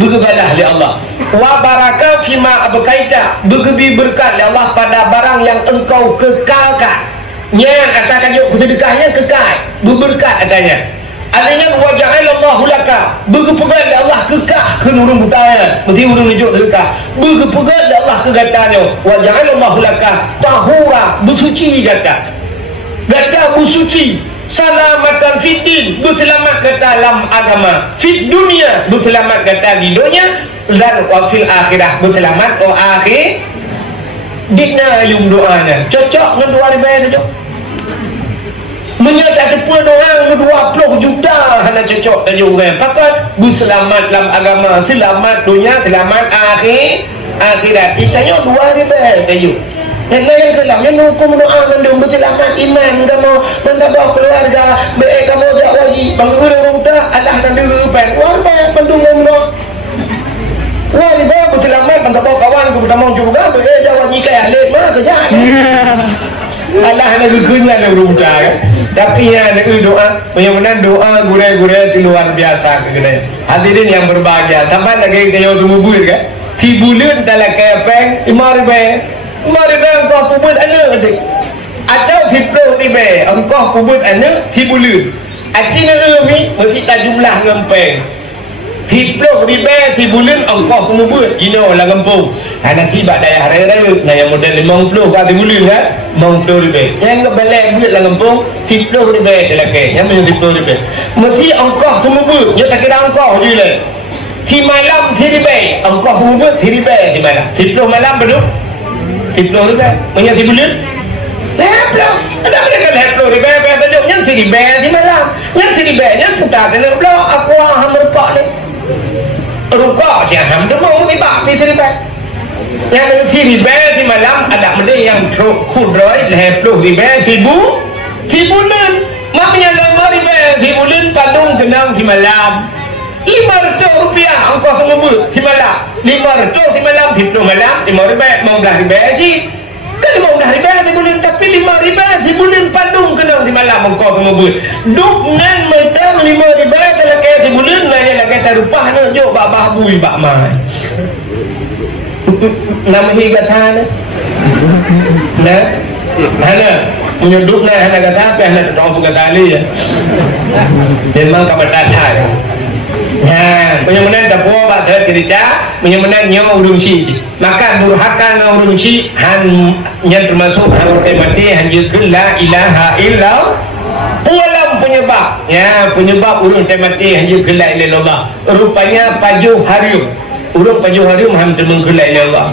bergebalah li Allah wa baraka fima abqaita bergebi berkat li Allah pada barang yang engkau kekalkan yang akan kajuk sedekahnya kekal berberkat katanya adanya wa ja'alallahu laka bergepegat li Allah kekal ke nurun butaya mesti urung nunjuk sedekah bergepegat li Allah kegatanya wa ja'alallahu laka tahura bersuci gata bersuci salamatan fid din berselamat kata dalam agama fid dunia berselamat kata di dunia dan wafil akhirah berselamat akhir dikna yung doanya cocok dengan doa ribayah cocok menyatakan sepuluh doa 20 juta hanya cocok dan juga pakat berselamat dalam agama selamat dunia selamat akhirat ditanya dua ribayah tajuk yang lain kelam yang hukum doa mendung berselamat iman kamu mentabah keluarga baik kamu tak wajib bangun orang muda Allah dan diri rupan wabah mendung umrah wajib berselamat mentabah kawan ke pertama juga baik jawab nikah ahli mana kejap Allah nak kenyang dan muda kan tapi yang ada doa yang doa gurau-gurau itu luar biasa kena hadirin yang berbahagia sampai lagi kayu semua kan si bulan dalam kaya peng 5,000 engkau kubut anak atau 10,000 engkau kubut anak si bulan acina ni mesti tak jumlah ngempeng 10,000 si bulan engkau kubut ino lah ngempung nanti bak daya raya nah yang model 50 kat si bulan kan 50,000 yang ngebelai duit lah ngempung 10,000 lelaki yang punya 10,000 mesti engkau kubut dia tak kira engkau je lah si malam 10,000 engkau kubut 10,000 di malam 10 malam beduk 10 ribu punya si bulan leploh ada mereka leploh ribu apa tajuk yang si ribu di malam yang si ribu yang putar ke leploh aku ham rupak ni rupak je ham demau ni bak ni si ribu yang si ribu di malam ada benda yang kudroi leploh ribu si bulan maknanya 5,000 si bulan pandung kenang di malam RM500 engkau semua buat si malam RM500 si malam 10 malam RM5,000 15,000 haji kan RM15,000 si bulan tapi RM5,000 si bulan pandu malam muka semua buat duk nan mentang 5 ribu kalau kaya sebulan nanya nak kata rupah nak jok bak bui bak mai nama higa sana nah hana menyeduk na hana kata apa hana tahu bukan tali ya memang kabar datang ya penyamanan dapur bak saya cerita penyamanan nyawa urung si maka burhakan urung si han yang termasuk han mati han jekul la ilaha illa pualam penyebab ya penyebab urung mati han jekul la ilaha illallah rupanya pajuh harium urung pajuh harium han termengkul la ilaha illallah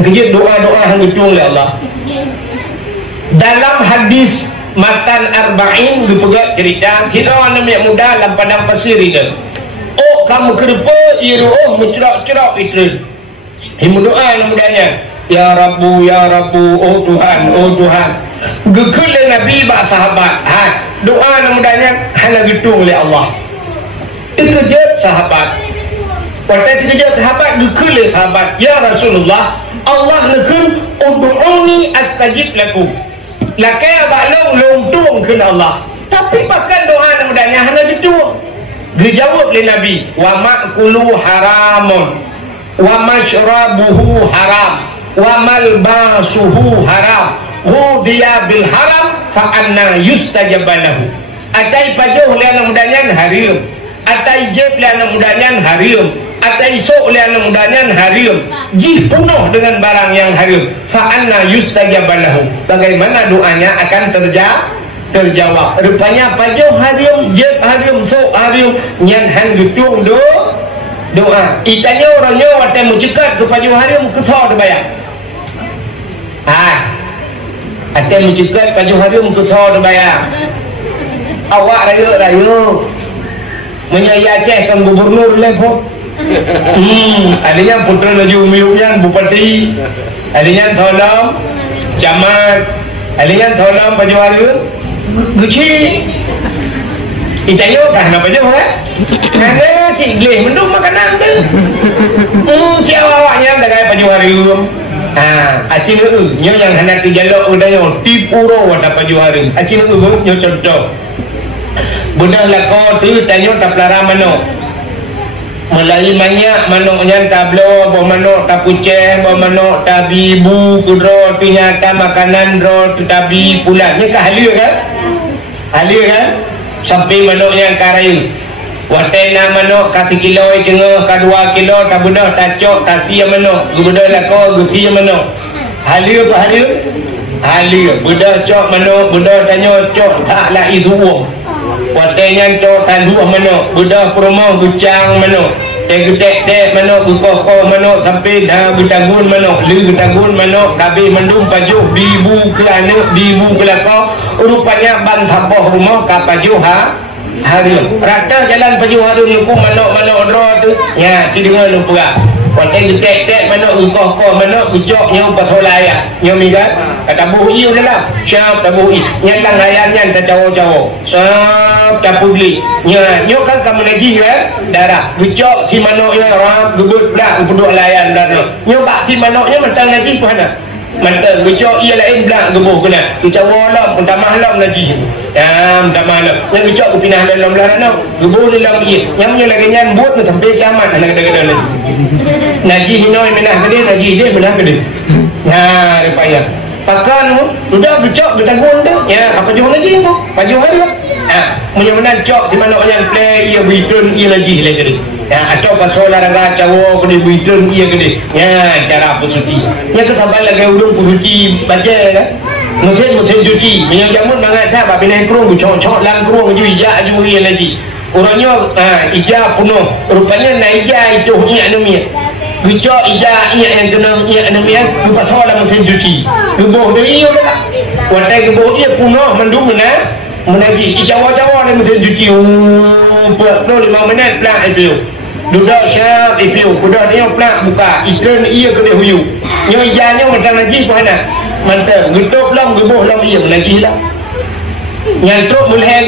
kerja doa-doa han betul oleh Allah dalam hadis matan arba'in dipegat cerita kita orang yang muda dalam padang pasir itu oh kamu kedepa iru oh mencerak-cerak itu berdoa yang mudanya ya Rabbu oh Tuhan gekul Nabi bak sahabat doa yang mudanya hanya gitu oleh Allah terkejut sahabat waktu terkejut sahabat gekul sahabat ya Rasulullah Allah nekun ud'uni astajib lakum lakai abang long tuang ke Allah tapi bahkan doa yang mudahnya hanya dituang dijawab oleh Nabi wa ma'kulu haramun wa mashrabuhu haram wa malbasuhu haram hudiya bil haram fa anna yustajabalahu atai pajuh oleh anak mudahnya harium atai jeb oleh anak mudahnya harium atai sok oleh anak mudahnya harium jih penuh dengan barang yang harium fa anna yustajabalahu bagaimana doanya akan terjawab rupanya pajuh harium jeb harium sok harium nyan han gutung doa itanya orangnya watai mucikat ke pajuh harium ke sok dibayar atai mucikat pajuh harium ke sok dibayar awak rayu menyayacehkan gubernur lepo adanya putra laju umiunya bupati adanya tolong camat adanya tolong pajuharium guci itayo dah nak pajuh ada si gleh mendung makanan tu siapa awaknya dah kaya pajuharium acing nyo yang hendak dijaluk udayo tipuro wadah pajuharium acing nyo contoh budak lako tu tanyo tak pelara mano mulai banyak manuknya tablo bawa manuk tak puceh bawa manuk tak bibu kudro tu nyata makanan ro tu tabi pulang ni kah halia kan sampai manuknya karayu watena manuk kasih kilo tengah ka 2 kilo tak budak tak cok tak sia manuk budak lako gusi manuk halia budak cok manuk budak tanya cok tak lai duo watenya cok tanduh manuk budak promo gucang manuk tek manuk bukoh manuk sampai dah bertagun manuk tapi mendung pajuh bibu ke anak bibu ke lakau rupanya ban tapoh rumah ka pajuh harium rata jalan pajuh harium lupu manuk dro tu ya cidengar lupu wateng tek manuk bukoh manuk bucok nyo patolai nyo migat kata buh iu dalam siap tabuh i nyantang layannya ta cawo siap tapugli nyo kan kamu lagi darah bucok si manuk ya orang gebut belak penduk layan darah nyo bak si manuknya mentang lagi ku hana mantang bucok ia lain belak gebuh kena cawo lam pun tamah lam lagi tamah lam yang bucok ku pindah dalam belah gebuh dalam ia yang nyo lagi nyan buat sampai kiamat nak kata lagi naji hinoi menah gede naji dia menah gede rupanya pakan sudah becok bertanggung tu ya apa jual lagi tu pajuh hari mudah-mudahan cok di mana yang play ia berhitung ia lagi lagi atau pasal olahraga cawo kena berhitung ia gede cara pesuci yang ketambahan lagi urung pesuci baca kan musim cuci minyak jamun bangat saya bina kerung cok lang kerung ju ijak ju ia lagi orangnya ijak penuh rupanya naija itu ia namanya Gucok ijak yang kena yang lupa soal mesin cuci gebuh dia iyo dah watai gebuh dia punuh mendung menaji jawa-jawa dia mesin cuci 45 minit pelak itu duduk siap itu kuda dia pelak buka ikan iya kena huyu nyo ijanya macam naji pun ada mantap getuk lam gebuh lam iya menaji lah nyantuk mulai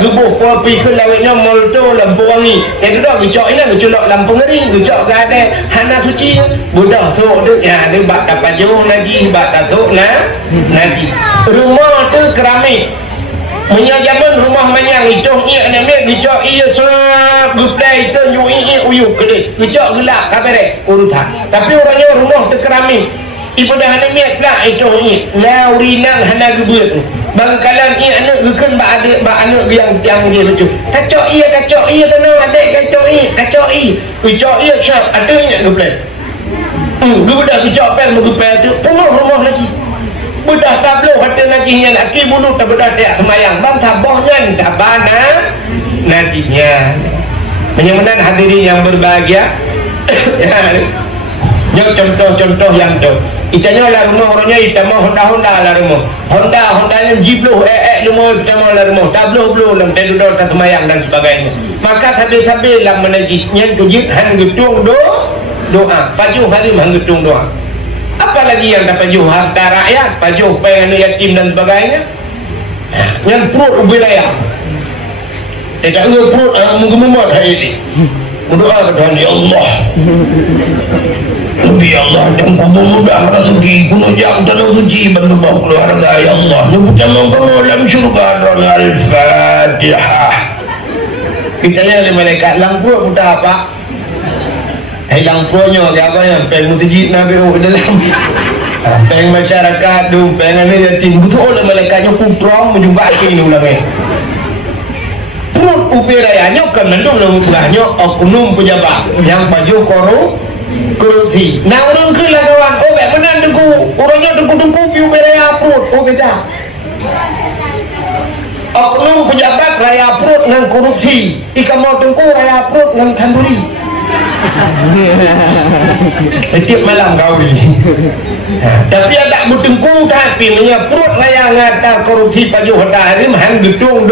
gebuh kopi ke lawetnya molto lampu wangi yang kedua gecok ini gecolok lampu ngering gecok ke ada hana suci budak sok tu dia bak dapat jauh lagi bak tak sok nanti rumah tu keramik menyajaman rumah manyang itu ia nak mek dicok ia serap guplai itu uyuk kedai dicok gelap kabere urutan tapi orangnya rumah terkeramik ibadah nak mek pula itu laurinang hana gebut bangkalan ia anak gekan ba anak yang dia lucu kacok ia tenang adik kacok ia syap adanya guplai gebudak dicok pen guplai tu penuh rumah lagi budak tablo hati najinya laki bulu tak budak dia semayang bang tabohnya tabana najinya menyamakan hadirin yang berbahagia ya contoh yang tu itanya lah rumah orangnya itama Honda lah rumah Honda-nya jibluh rumah itama lah rumah tablo belum dalam tidur tak semayang dan sebagainya maka sambil-sambil lah menajisnya kejit hang getung doa pajuh hari hang getung doa apalagi yang dapat pajuh harta rakyat, pajuh pengen yatim dan sebagainya. Yang perut ubi raya. Tidak ada perut menggemut hari ini. Berdoa kepada Ya Allah. Lebih Allah yang kubur mudah rezeki kuno jam tanah suci bantu bawa keluarga Ya Allah. Nyebutnya mengkono dalam syurga dan Al-Fatihah. Kita lihat malaikat lampu putar apa? Hilang pronya ke apa yang peng mutijid nabi dalam peng masyarakat tu pengen ni yatim betul lah malaikatnya kuprong menjumpa ni ulama perut upirayanya kan nanti belum berahnya oknum pejabat yang baju korupsi nah orang ke lah kawan benar deku orangnya deku upiraya perut beda oknum pejabat raya perut dengan korupsi ikan mau tengku raya perut dengan kanduri setiap malam gauli tapi ada bertengku tapi perut raya ngata korupsi pajuh harim hang gedung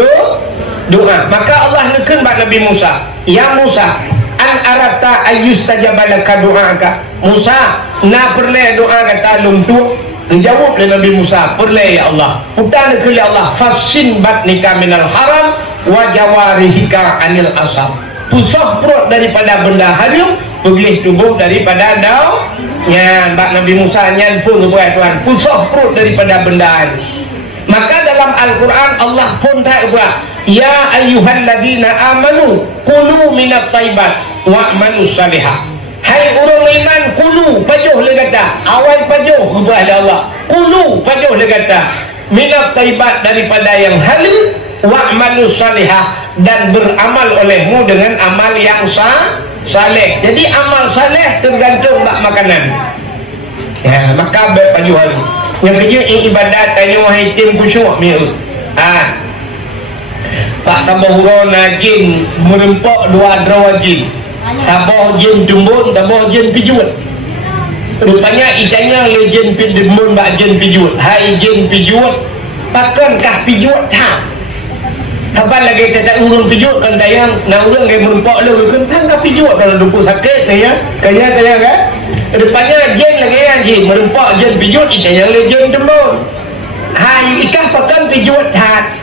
doa maka Allah neken bak Nabi Musa ya Musa an arata ayus sajabalaka doa Musa na perle doa kata luntuk dijawab oleh Nabi Musa perle ya Allah putan ke ya Allah fasin batnika minal haram wa jawarihika anil asab pusah perut daripada benda haram pergi tubuh daripada daun yang Nabi Musa nyan pun Tuhan pusah perut daripada benda haram maka dalam Al-Quran Allah pun tak buat ya ayyuhalladzina amanu kulu minat taibat wa'malu salihah hai orang iman kulu pajuh legata awal pajuh kepada Allah kulu pajuh legata minat taibat daripada yang halal wa'malu salihah dan beramal olehmu dengan amal yang saleh jadi amal saleh tergantung bak makanan ya maka baju hari yang kerja ibadat tanya wahai tim kusyuk Pak Sabahura najin merempok dua drawa jin Sabah jin tumbun Sabah jin pijut rupanya ikannya legend pijut bak jin pijut hai jin pijut pakankah pijut tak kapan lagi tak urung pijut kan dayang nak urung ke merempok lu kan tak pijut kalau duku sakit ni ya kaya kan rupanya jin lagi yang jin merempok jin pijut ikannya legend tumbun hai ikan pakan pijut tak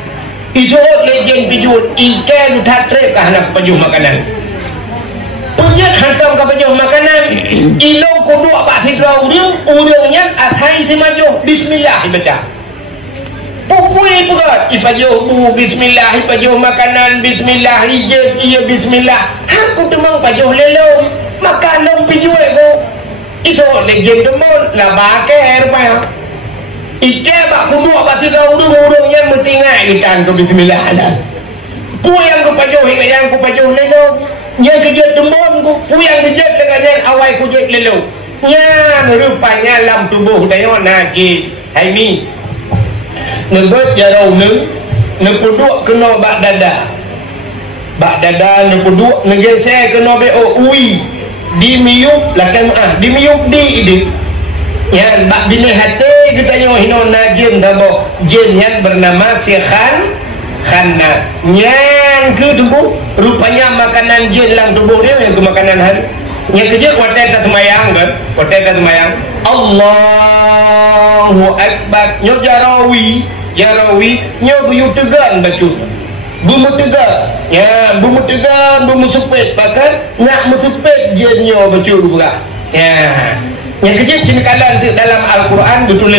isot legend pijut ikan tak trek ke hendak pajuh makanan pujat hantam ke pajuh makanan ilong kuduk pak sidra urungnya athai si majuh bismillah baca pupui perat ipajuh bismillah ipajuh makanan bismillah ijat iya bismillah aku temang pajuh lelong makan long pijut ko isot legend demon lah bakar rupanya ikan bak kuduk bak sidra urungnya mentingai ikan ke bismillah puyang ke pajuh yang ke pajuh lelong yang kejut demon ku puyang kejut dengan yang awal kejut lelong yang rupanya dalam tubuh dayo najis hai ni nebut jarau nepuduk kena bak dada nepuduk ngegeser kena beo ui dimiup lakan dimiup di yang bak bini hati kita hino najin tabo jin yang bernama si khannas yang ke tubuh rupanya makanan jin lang tubuh dia yang ke makanan hari yang kerja watai tak semayang kan watai tak semayang Allahu Akbar nyo jarawi nyo buyu tegan bacu bumu tegan ya bumu tegan bumu sepet bahkan nak mesepet jin nyo bacu juga ya yang kerja cikalan dalam Al-Quran betul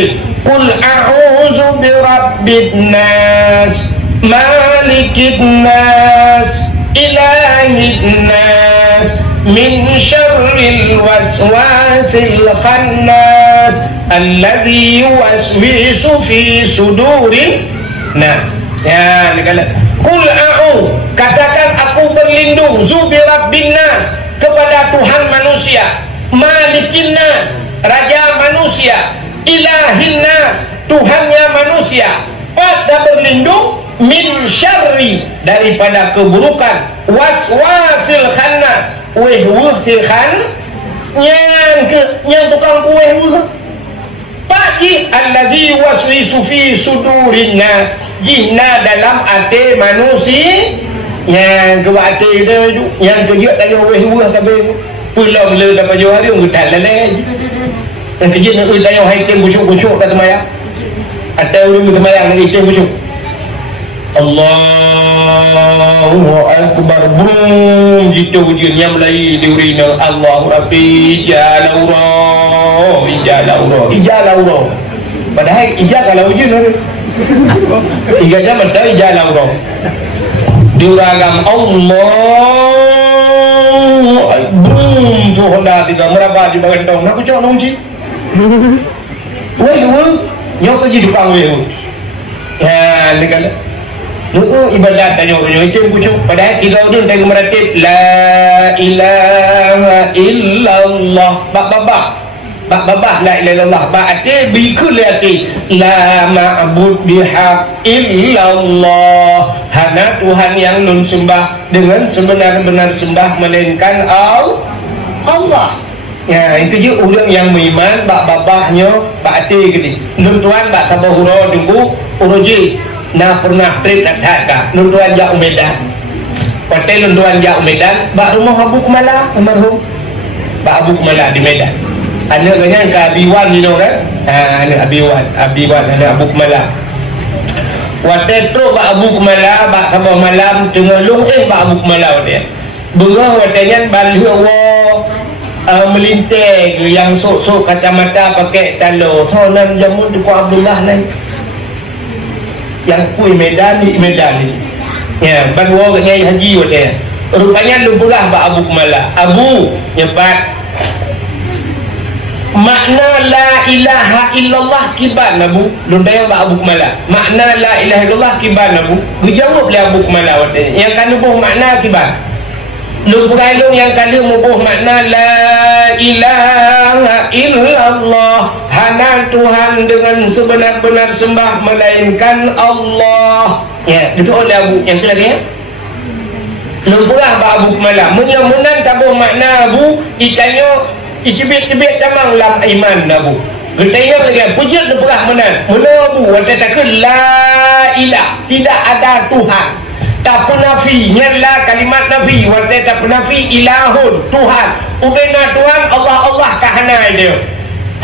qul a'udzu birabbin nas Malikin nas, ilahin nas, min syarril waswasil khannas, alladhi yuwaswisu fi sudurin nas. Ya, dikala Qul a'u, katakan aku berlindung Zubi Rabbin nas, kepada Tuhan manusia, Malikin nas, Raja manusia, Ilahin nas, Tuhannya manusia. Pada berlindung min syarri, daripada keburukan, waswasil khannas, weh-weh khan, yang tukang kueh pagi, allazi waswisu fi sudurin nas, jina dalam hati manusia, yang ke hati dia tu, yang kerja tak jauh weh-weh sampai pulau le dapat jauh hari orang tak lelai, yang kerja nak tanya haitim busuk-busuk kat semaya, atau orang semaya nak haitim busuk. Allahu Akbar, brum jitu ujian mulai diurina. Allahu Rabbi jalaurah, ijalaurah. Padahal ijal kalau ujian ada. Tiga jam ada ijalaurah. Diuragam Allah, brum tu Honda tiga meraba di bagian tong. Nak cakap nongci. Weh, nyok kerja di pang weh. Ya, legal. Ibadat tanya orang itu pucuk. Padahal kita udah tengok meratib la ilaha illallah. Bak babah la ilaha illallah. Bak ati bikul ati la ma'bud bihaq illallah. Hana Tuhan yang nun sembah dengan sebenar-benar sembah melainkan Allah. Ya, itu je orang yang beriman. Bak babahnya bak ati gini. Nun Tuhan bak sabah hura jumbu uruji. Nah pernah trip nak tak lunduan jak Medan, hotel lunduan jak Medan, bak rumah Abu Kumala almarhum, bak Abu Kumala di Medan. Anak kanya ke Abiwan ni kan? Anak Abiwan anak Abu Kumala. Hotel tu bak Abu Kumala, bak sabah malam tengelung bak Abu Kumala dia. Bunga hotelnya balik melinting yang sok kacamata pakai talo. Soalan jamun tu Abdullah lain. Yang kui Medan ni ya banwa nyai haji wate rupanya lumpulah ba Abu Kumala Abu nyepat makna la ilaha illallah kiban Abu lundaya ba Abu Kumala makna la ilaha illallah kiban Abu dijawab le Abu Kumala wate yang kan buh makna kiban lumpuh yang kali mubuh makna la ilaha illallah, hana Tuhan dengan sebenar-benar sembah melainkan Allah. Ya, itu oleh Abu yang tu lagi ya. Lumpuhlah Abu Kumala menyamunan tabuh makna Abu ikanyo icibit-cibit tamang lam iman Abu. Getayang lagi pujud lumpuhlah menan. Mula Abu wata takut la ilah, tidak ada Tuhan. Tak nafi nyala kalimat nafi wate tak nafi ilahun Tuhan ubena Tuhan Allah kahana dia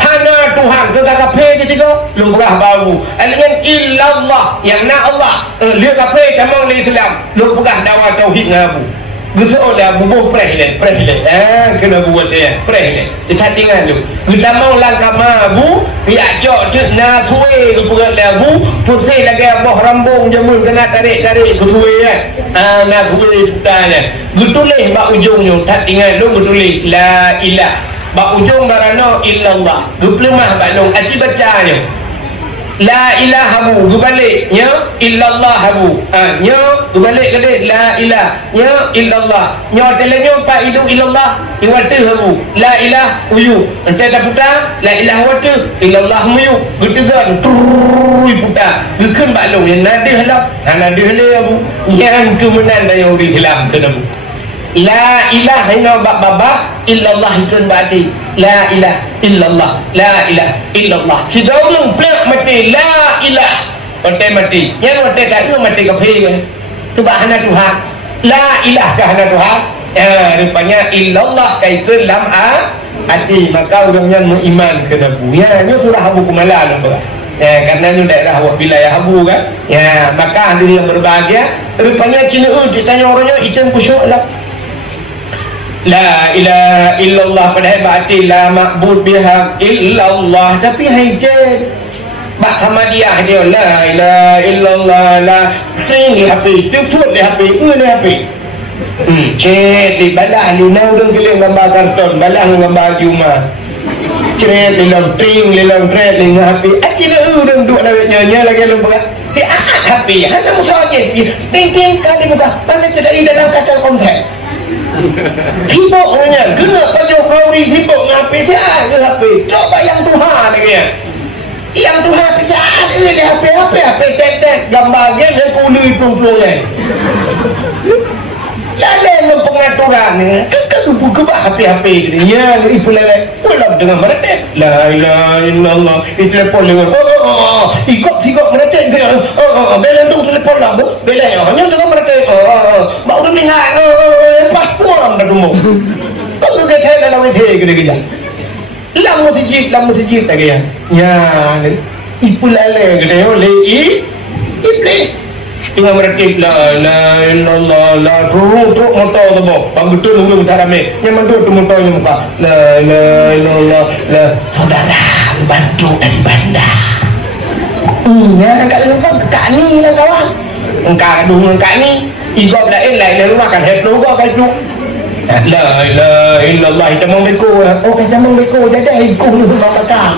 hana Tuhan ke kape ketiga lumrah baru dengan illallah yang na Allah dia kape camang di Islam lumrah dakwah tauhid ngabu gitu oleh Abu Buh presiden kena buat dia presiden kita tinggal tu kita mau langkah mabu pihak cok tu na suwe kepurat Abu pusing lagi abah rambung jamun kena tarik ke suwe kan na suwe putanya getulih bak ujungnya tak tinggal tu getulih la ilah bak ujung barano illallah geplemah bak long aci bacanya la ilaha bu gubalik nya illallah bu nya gubalik kede la ilah nya illallah nya telenyo pa idu illallah iwate bu la ilah uyu ente ta puta la ilah wate illallah muyu getiga turui puta gekem balong yang nadih lah nadih le bu yang kemenan dari orang Islam kena bu la ilaha illa baba illallah itu berarti la ilaha illallah la ilaha illallah kita orang plak mati la ilaha mati yang mati tak itu mati kafir kan tu bahana Tuhan la ilaha kahana Tuhan rupanya illallah kaitan dalam hati maka orangnya beriman ke Abu ya ini surah Abu Kumala nampak ya karena itu daerah wilayah Abu kan ya maka hadirin yang berbahagia rupanya Cina tanya orangnya itu yang kusyuk lah la ilaha illallah padahal berarti la ma'bud bihaq illallah tapi haijan Bak Hamadiah dia la ilaha illallah la sing di HP tutup di HP di HP cek di balah di naudung pilih gambar karton balah gambar juma cek di dalam tring di dalam thread di HP acina udang duk nanya lagi lupa di angkat HP hanya muka je ting kali muka mana tu dari dalam kata kontrak sibuknya kena baju Fauri sibuk ngapi dia ke HP coba yang Tuhan lagi yang Tuhan kerjaan ini HP tek gambar game yang kuli pelung-pelung lalu pengaturan kan buku HP ni ya ibu lele pulang dengan meretek la ilaha illallah itu telefon dengan ikut meretek belen tu telefon lah belen hanya dengan meretek baru dengar pas pulang dah rumah kalau dia saya dalam masjid gede-gede lam masjid lagi ya ibu lele gede oleh iblis dengan merekip la ilallah la turut motor tu boh bang betul nunggu muka rame yang manduk tu motornya muka la ilallah la saudara bantu dari bandar ya angkat lupa kak ni lah kawan engkau dung kak ni ikut lain rumah kan head lu kau baju la ilaha illallah kita mau beko kita mau beko jadi ikut lu bakar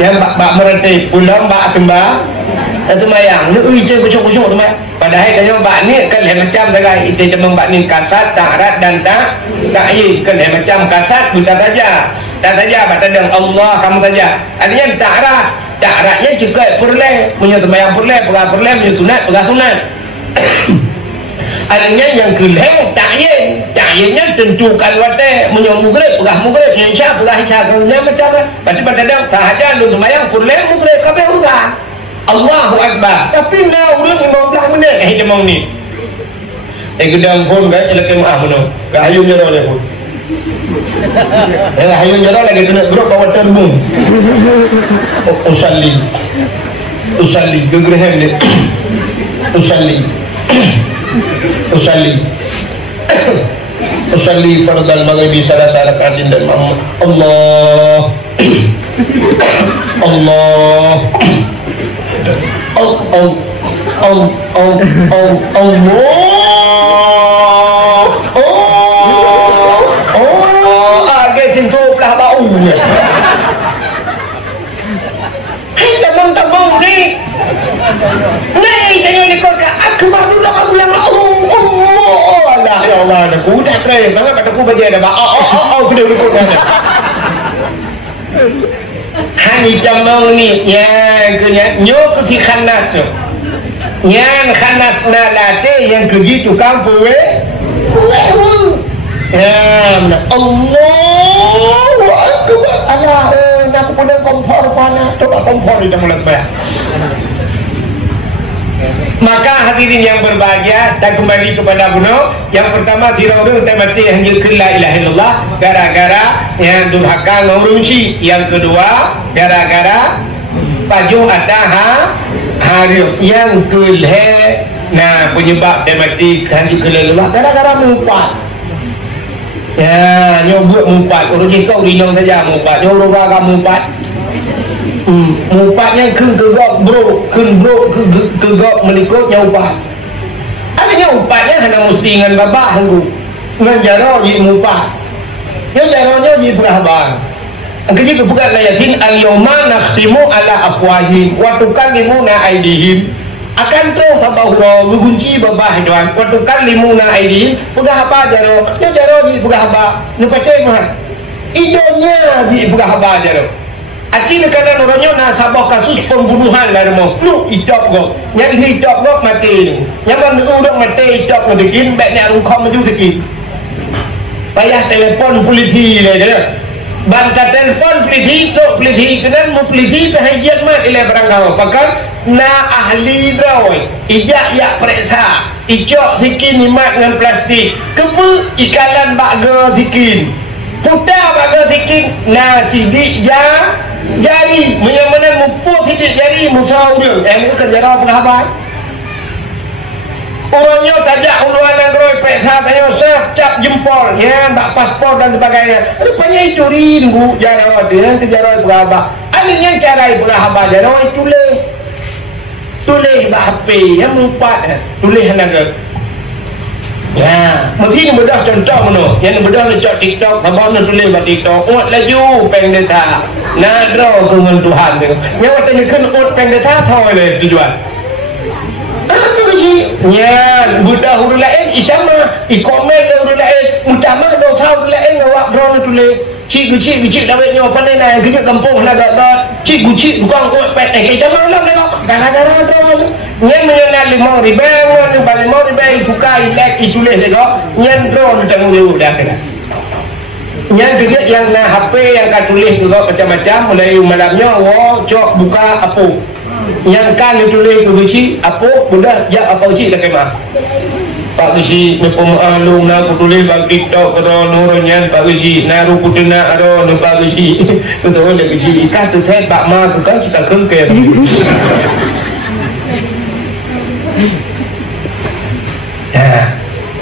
yang bak meretik pulang bak sembah itu mayang ni uje kusuk-kusuk tu mayang padahal kalau bak ni kan macam dengan itu cuma bak ni kasat ta'rat dan ta'yi kan macam kasat bukan saja bak tadang Allah kamu saja artinya ta'ratnya juga perleh punya sembahyang perleh pegah perleh punya sunat pegah sunat artinya yang keleh ta'yinnya tentukan wate menyamugre pegah mugre insya pegah isya kerana macam berarti pada dah sahaja lu semayang perleh mugre kabeh urusan Allahu Akbar tapi nak ulang 15 minit kita mau ni gedang pun kan elok maaf mana kayu nyerah dia pun kayu nyerah lagi kena drop bawa terbung usalli gegerhan dia usalli fardal maghribi salasa rakaatin dan Allah agak sentuh belah baunya tabung ni tanya ni kau akbar dulu aku bilang Allah ya Allah aku dah try banget kataku baca dah kena duduk dah hani jamang ni yang kena nyok si khanas yang khanas nalate yang keji tukang puwe Allahu Akbar Allah nak punya kompor mana coba kompor di dalam sembahyang. Maka hadirin yang berbahagia dan kembali kepada bunuh yang pertama ziraudu temati hanya la ilaha illallah gara-gara yang durhaka ngurunsi yang kedua gara-gara paju ataha hari yang kelhe nah penyebab temati hanya la ilallah gara-gara mumpat ya nyobot mumpat orang kau rinong saja mumpat nyobot agak mumpat mumpatnya kegok melikut nyaupat adanya umpatnya hanya mesti dengan babak hanggu dengan jaro di mumpat yang jaronya di berhabar ketika bukan layatin al-yawma nakhtimu ala afwahim wa tukallimuna aydihim akan terus sabahura berkunci babah doan wa tukallimuna aydihim pegah apa jaro yang jaro di pegah apa nu pakai mah idonya di pegah apa jaro Aci nekana orangnya nasabah kasus pembunuhan lah rumah. Lu hidap kok. Yang hidap kok mati. Yang kan udah mati hidap kok dikin. Baiknya rungkam maju dikin. Payah telepon polisi lah je. Bantah telepon polisi. Tok polisi. Kenan mu polisi bahagian mat ilai berangkau. Pakat na ahli drawai. Ijak yak periksa. Icok dikin nimat dengan plastik. Kepu ikalan baga dikin. Putar baga dikin. Na sidik ja. Jari menyamanan mumpuk sidik jari musawir ini kerja apa orangnya tajak uluan Android peksa tanya cap jempol ya tak paspor dan sebagainya. Rupanya itu rindu jarawat dia ke jarawat berabah anehnya cara berabah jarawat tulis HP yang mempat tulis naga ya mungkin bedah contoh mana yang bedah lecak TikTok abang nak tulis buat TikTok uat laju peng data nadro dengan Tuhan yang waktu ni kan uat peng data tahu le tujuan nya budak huruf lain isama ikomen huruf lain utama do tahu lain awak drone tulis cik dawetnya pandai nak kerja kampung nak gat cik bukan kuat pet kita malam tengok kadang-kadang drone nya mengenal 5,000 balik 5,000 buka ilek itulis tengok nya drone tanggung dah kena nya kerja yang nak HP yang kat tulis juga macam-macam mulai malamnya cok buka apa yang kan ditulis begitu apa budak jak apa uci dah kemah Pak Gisi nepemaklum nak tulis bang TikTok karo nurnya Pak Gisi naru putena aro nu Pak Gisi betul dah Gisi ikat tu saya Pak Ma tu kan kita kengke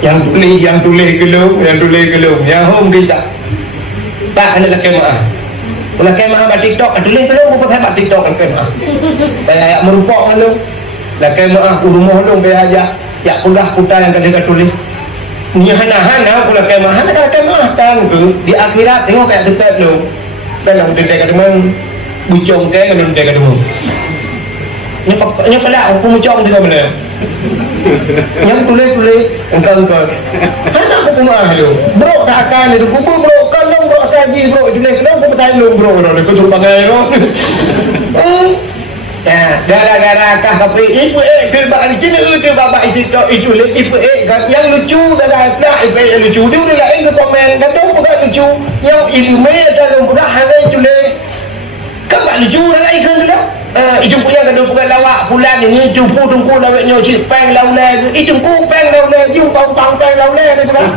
yang tulis gelum yang home kita tak ada kemah kalau kemah buat TikTok, tulis tu bukan saya buat TikTok kan kemah. Kayak merupak tu. Lah kemah rumah tu biar aja. Ya pegah putar yang kata tulis. Ni hana-hana pula kemah. Hana kalau kemah kan ke di akhirat tengok kayak dekat tu. Dalam dekat dengan bucong ke kalau dekat tu. Nya pala aku bucong juga benar. Yang tulis engkau. Hana aku pun tu. Bro dah akan itu kubur bro kan dong bro kaji bro tulis dong aku bertanya lu bro aku suruh pakai tu. Ya, gara-gara kah tapi ibu ke bak di sini tu bapak itu ibu yang lucu dalam pula ibu yang lucu dia lain ke komen kan dong bukan lucu yang ilmu dalam budak hanya tulis kan bak lucu lain kan tu itu punya kedua bukan lawak pulang ini jumpu tungku lawaknya cik peng laulai itu ku peng laulai jumpa pang peng laulai ni bukan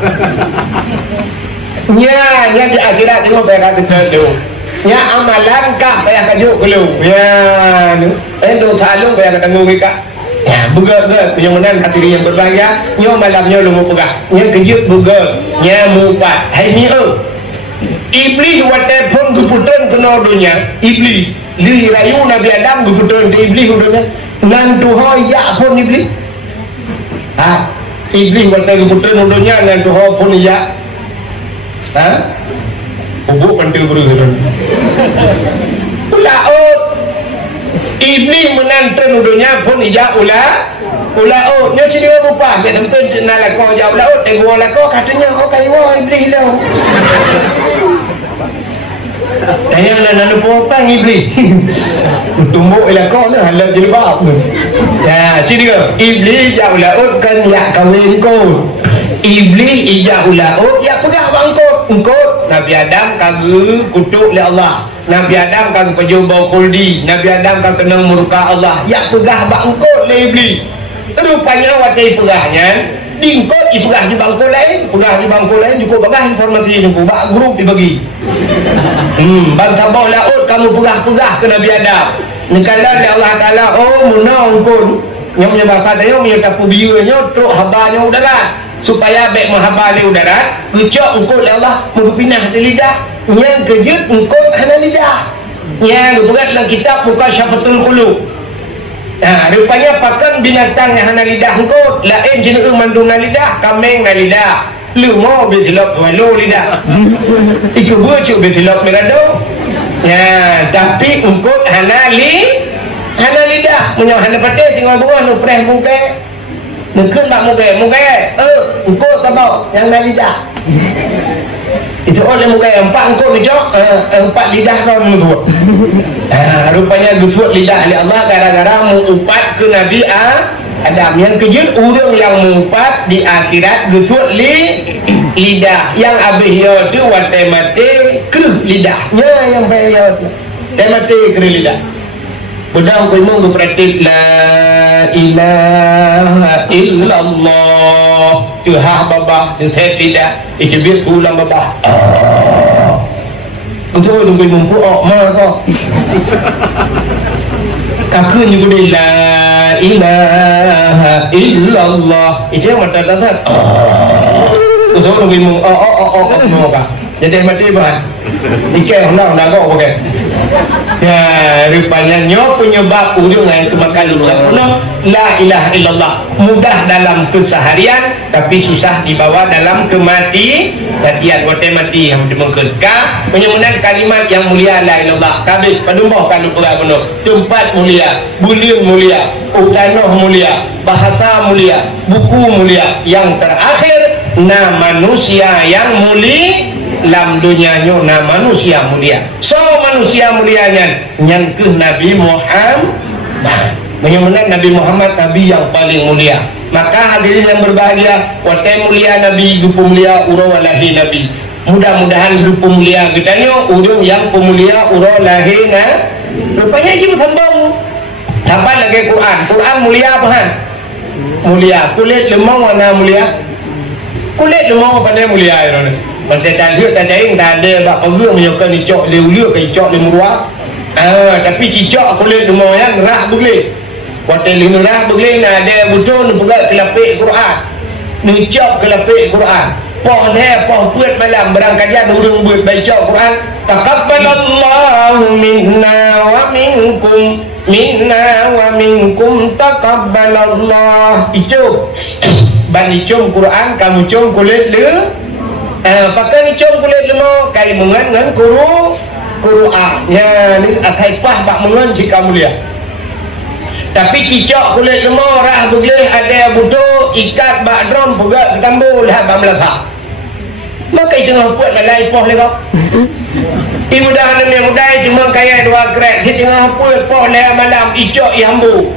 nya di akhirat tengok saya kata tu nya amalan kah payah kajuk belum ya itu salung payah tanggung kita ya buga yang menan kategori yang berbahaya nya malamnya lu mau pegah nya kejut buga nya mupat hai ni iblis walaupun keputusan kena dunia iblis li rayu Nabi Adam keputusan iblis dunia nan tuhan ya pun iblis iblis walaupun keputusan dunia nan tuhan pun ya ubuk penting berusaha ulaut iblis menantang dunia pun ijak ulaut nya sini rupa saya tentu nak lakau jauh ulaut tengok lakau katanya kaya iblis lah yang nak potong iblis tumbuk lakau ni halal jilbab ya sini ke iblis jauh ulaut kan ya kahwin kau iblis ijak ulaut ya pegang bangkot engkau Nabi Adam kagak kutuk oleh Allah Nabi Adam kagak pejubau kuldi Nabi Adam kagak kena murka Allah ya pegah bangkot oleh iblis rupanya watai pegahnya dingkot ipegah di bangkot lain cukup pegah informasi cukup bak grup dibagi bangsa bawah laut kamu pegah ke Nabi Adam nekala oleh Allah Ta'ala munau pun yang punya bahasa dia punya tapu biunya truk habanya udara supaya baik mahabali udara kecok engkau oleh Allah berpindah di lidah yang kejut engkau hana lidah yang berat dalam kitab buka syafatul qulub rupanya pakan binatang yang hana lidah engkau lain jenis manduna lidah kambing na lidah lu mau betilop walau lidah itu bucu betilop merado ya tapi engkau hana lidah punya hana patih tinggal buah nu preh bungkai mungkin tak mungkin engkau tabau yang nak lidah itu oleh mungkin empat engkau ni jok empat lidah kau menurut rupanya gusut lidah oleh Allah gara-gara mengumpat ke Nabi Adam yang kejut orang yang mengumpat di akhirat gusut lidah yang abihnya tu watai mati kerih lidahnya yang bayar tu watai mati kerih lidah Budak ilmu berpraktik la ilaha illallah Tuhan babah dan saya tidak ikibir ulang babah betul tunggu mumpu maka kakak juga la ilaha illallah. Itu yang mata datang. Betul lebih mu. Oh. Jadi mati bahan. Ikan hendak dah kau pakai. Ya, rupanya penyebab ujung yang kemakan luar pulau la ilaha illallah. Mudah dalam keseharian tapi susah dibawa dalam kematian. Waktu mati yang dimengkeka penyempurnaan kalimat yang mulia la ilallah. Kabit penumbah kan penuh. Tempat mulia, bulan mulia, tanah mulia, bahasa mulia, buku mulia. Yang terakhir manusia yang mulia. Lam dunia na manusia mulia. So manusia mulianya nyangkeh Nabi Muhammad. Menyempurnaan Nabi Muhammad Nabi yang paling mulia. Maka hadirin yang berbahagia, watai mulia Nabi gupu mulia urawalahi Nabi. Mudah-mudahan gupu mulia kitanya urung yang pemulia urawalahi na. Rupanya ini sambung. Sampai lagi Quran mulia apa han? Mulia. Kulit lemau warna mulia. Kulit lemau pada mulia ini. Macam tak ada tak ada bak perlu menyokong cicak liu ke cicak lemurua. Tapi cicak kulit lemau yang rah boleh. Waktu linu rah boleh ada butuh juga kelapik Quran. Nicap kelapik Quran. Poh puat malam berangkajan urung buat baca Quran. Taqabbalallahu minna wa minkum taqabbalallah. Icum. Ban icum Quran kamu cum kulit le. Pakai icum kulit lemau kai mengan dengan Quran. Ya ni akai pah bak mengan jika mulia. Tapi cicak kulit lemau rah boleh ada butuh ikat bak drum juga ketambul dah bak melakak. Maka itu buat lalai poh lewat. Mudah cuma kaya dua krek. Kita tengah buat poh lewat malam icak iambu.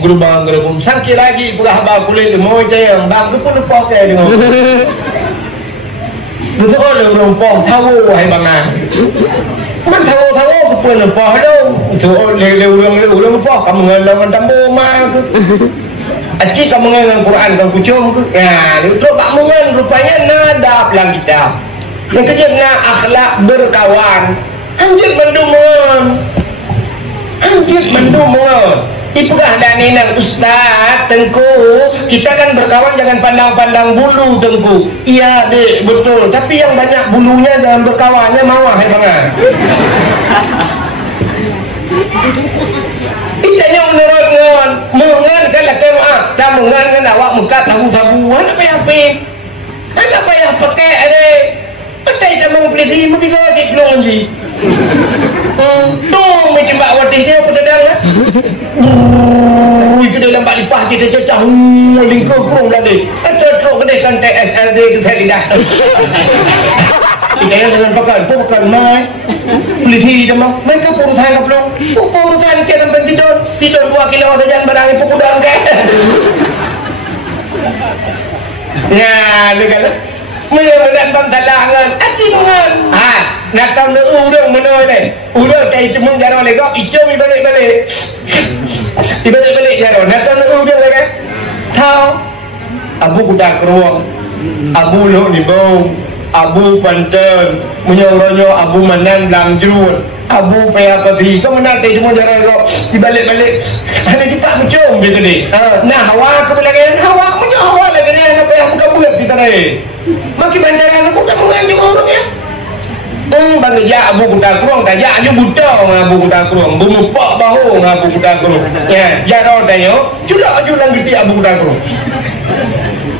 Gerubang sakit lagi pula abang kulit lemau je bang tu pun lepas ke dengan betul orang poh tahu hai bang man tahu pun lepas tu betul le poh kamu ngelawan tambu mah acik kamu dengan Quran kamu kucum ya itu pak mengan rupanya nada pelang kita yang kejadian akhlak berkawan anjir mendumungan ipugah daninang ustaz Tengku kita kan berkawan jangan pandang-pandang bulu Tengku. Iya dek betul tapi yang banyak bulunya jangan berkawannya mawah hai bangan. Itanya menurut kan lah kemaaf tak mengan kan awak muka tabu-tabuan apa yang pakai ada pakai tamang peliti mesti kau cik belum ji tuh macam mbak watihnya apa sedang lah itu dalam bak lipah kita cecah lingkung kurung lagi teruk kedai kan TSLD itu saya lidah kita yang dengan pakai mai peliti tamang mereka perusahaan ke belum perusahaan ke sampai tidur 2 kilo saja barang itu kudang ke ya dia kata menyebabkan bantalangan asingan nak tahu nak urang mana ni urang kayak cuma jarang legak icum balik jarang nak tahu nak urang lagi tahu abu kuda keruang abu lo ni bau abu panten menyorongnya abu manan langjur abu payah peti kau mana kayak cuma jarang legak dibalik ada cepat mencum gitu ni nah hawa aku lagi hawa punya hawa lagi ni apa yang bukan buat kita ni makin banyak aku tak menganjur orang ya bagi ya abu kuda kurung tak ya je buta abu kuda kurung bumupak bahu abu kuda kurung ya jarau dayo julak lang geti abu kuda kurung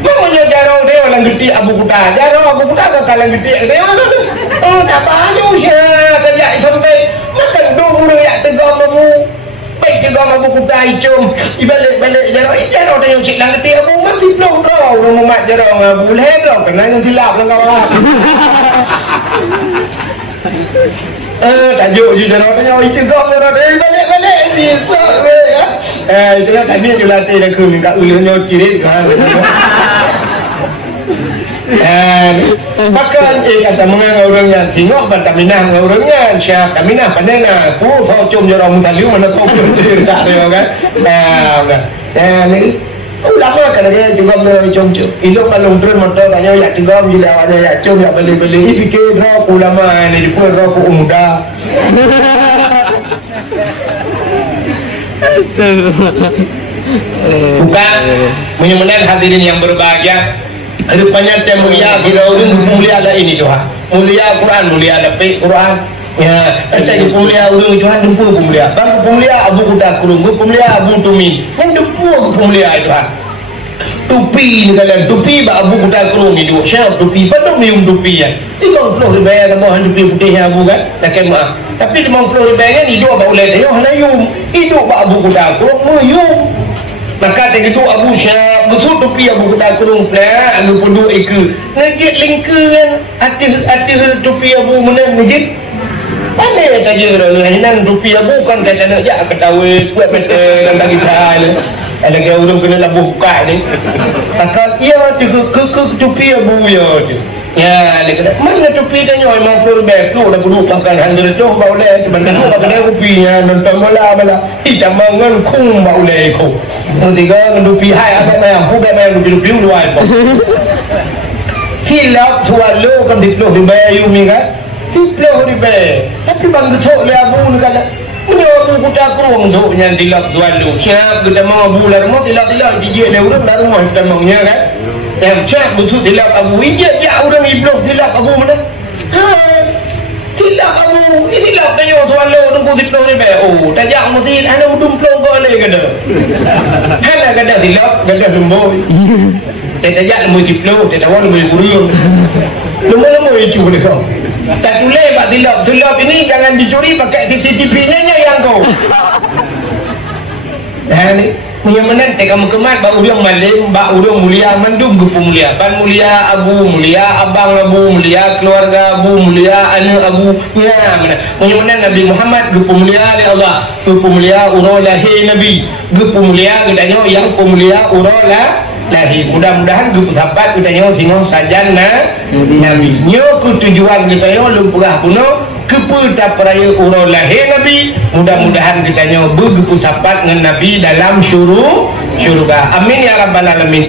mamanya jarau dayo lang geti abu kuda ke kalang geti dayo tak banyak usia kaya sampai makan dulu ya tegang mamu baik tegang abu kuda icum ibalik jarau dayo cik lang geti abu masih belum tahu orang mat jarau abu leher kena yang silap lang kawan tajuk je jarang tanya itu gak jarang balik ni itu kan tadi je latih dah ke minta ulurnya kiri kan maka kata mengenai orangnya tengok bantah minah orangnya siap minah pandai nak aku tahu cum jarang tadi mana tahu tak ada kan ni ulama kan dia juga macam ilok malung turun motor tanya ya juga bila awaknya ya cum ya beli-beli fikir roh ulama ni juga roh muda. Bukan menyembuhkan hadirin yang berbahagia. Rupanya tem mulia kita urung mulia ada ini Tuhan. Mulia Quran, mulia ada Quran. Ya, kita mulia urung Tuhan dumpu mulia. Bang mulia Abu Kuda kurung, mulia Abu Tumi. Yang dumpu mulia Tuhan. Tupi ni kalian tupi ba Abu Kuda kurung itu. Siapa tupi? Pada mium tupi ya. Tiga puluh ribu yang mau tupi putih yang Abu kan? Tak kena. Tapi 50 ribu kan hidup ba ulai dia hanayum. Hidup ba Abu Kuda kurung muyum. Maka tak gitu Abu Syah betul topi Abu Kuda kurung pula anu pedu eka ngejit lingkungan artis topi Abu mana ngejit pandai tak je lah hinan topi Abu kan kata nak jak ketawa buat betul dan bagi sahal ada kaya orang kena labuh buka ni takkan iya ke topi Abu ya dia kata mana topi tanya memang fullback tu dah duduk makan handal tu baulai sebentar tu kena kopinya nonton bola hitam mangan kung baulai ko nanti kan topi hai apa yang bukan yang topi luar hilap swallow kan diploh di bayu mi kan diploh di bay tapi bang besok le Abu ni kata punya Abu Kuda kurung tu yang dilap swallow siap kita mau Abu lah mau tilap dijek le urang dah rumah kita maunya kan yang cak busuk dilap Abu ijat ya orang iblis dilap Abu mana dilap Abu ini dilap tanya swallow tunggu diploh ni bay oh tak jak mesti ana udum plong ko le kada ana kada dilap kada dumbo tak jak mu diploh tak tahu mu guru lama-lama itu boleh kau tak boleh pak dilap ini jangan dicuri pakai CCTV-nya yang kau ni yang mana tak kamu kemat bak udang malim bak udang mulia mandum gupu mulia ban mulia Abu mulia abang Abu mulia keluarga Abu mulia anak Abu ya mana yang mana Nabi Muhammad gupu mulia oleh Allah gupu mulia urolahi Nabi gupu mulia katanya yang pemulia urola lahi mudah-mudahan gupu sahabat katanya singong sajan Nabi nyo tujuan katanya lumpurah kuno keputa peraya urolahi Nabi mudah-mudahan kita nyoba sahabat dengan Nabi dalam syurga amin ya rabbal alamin.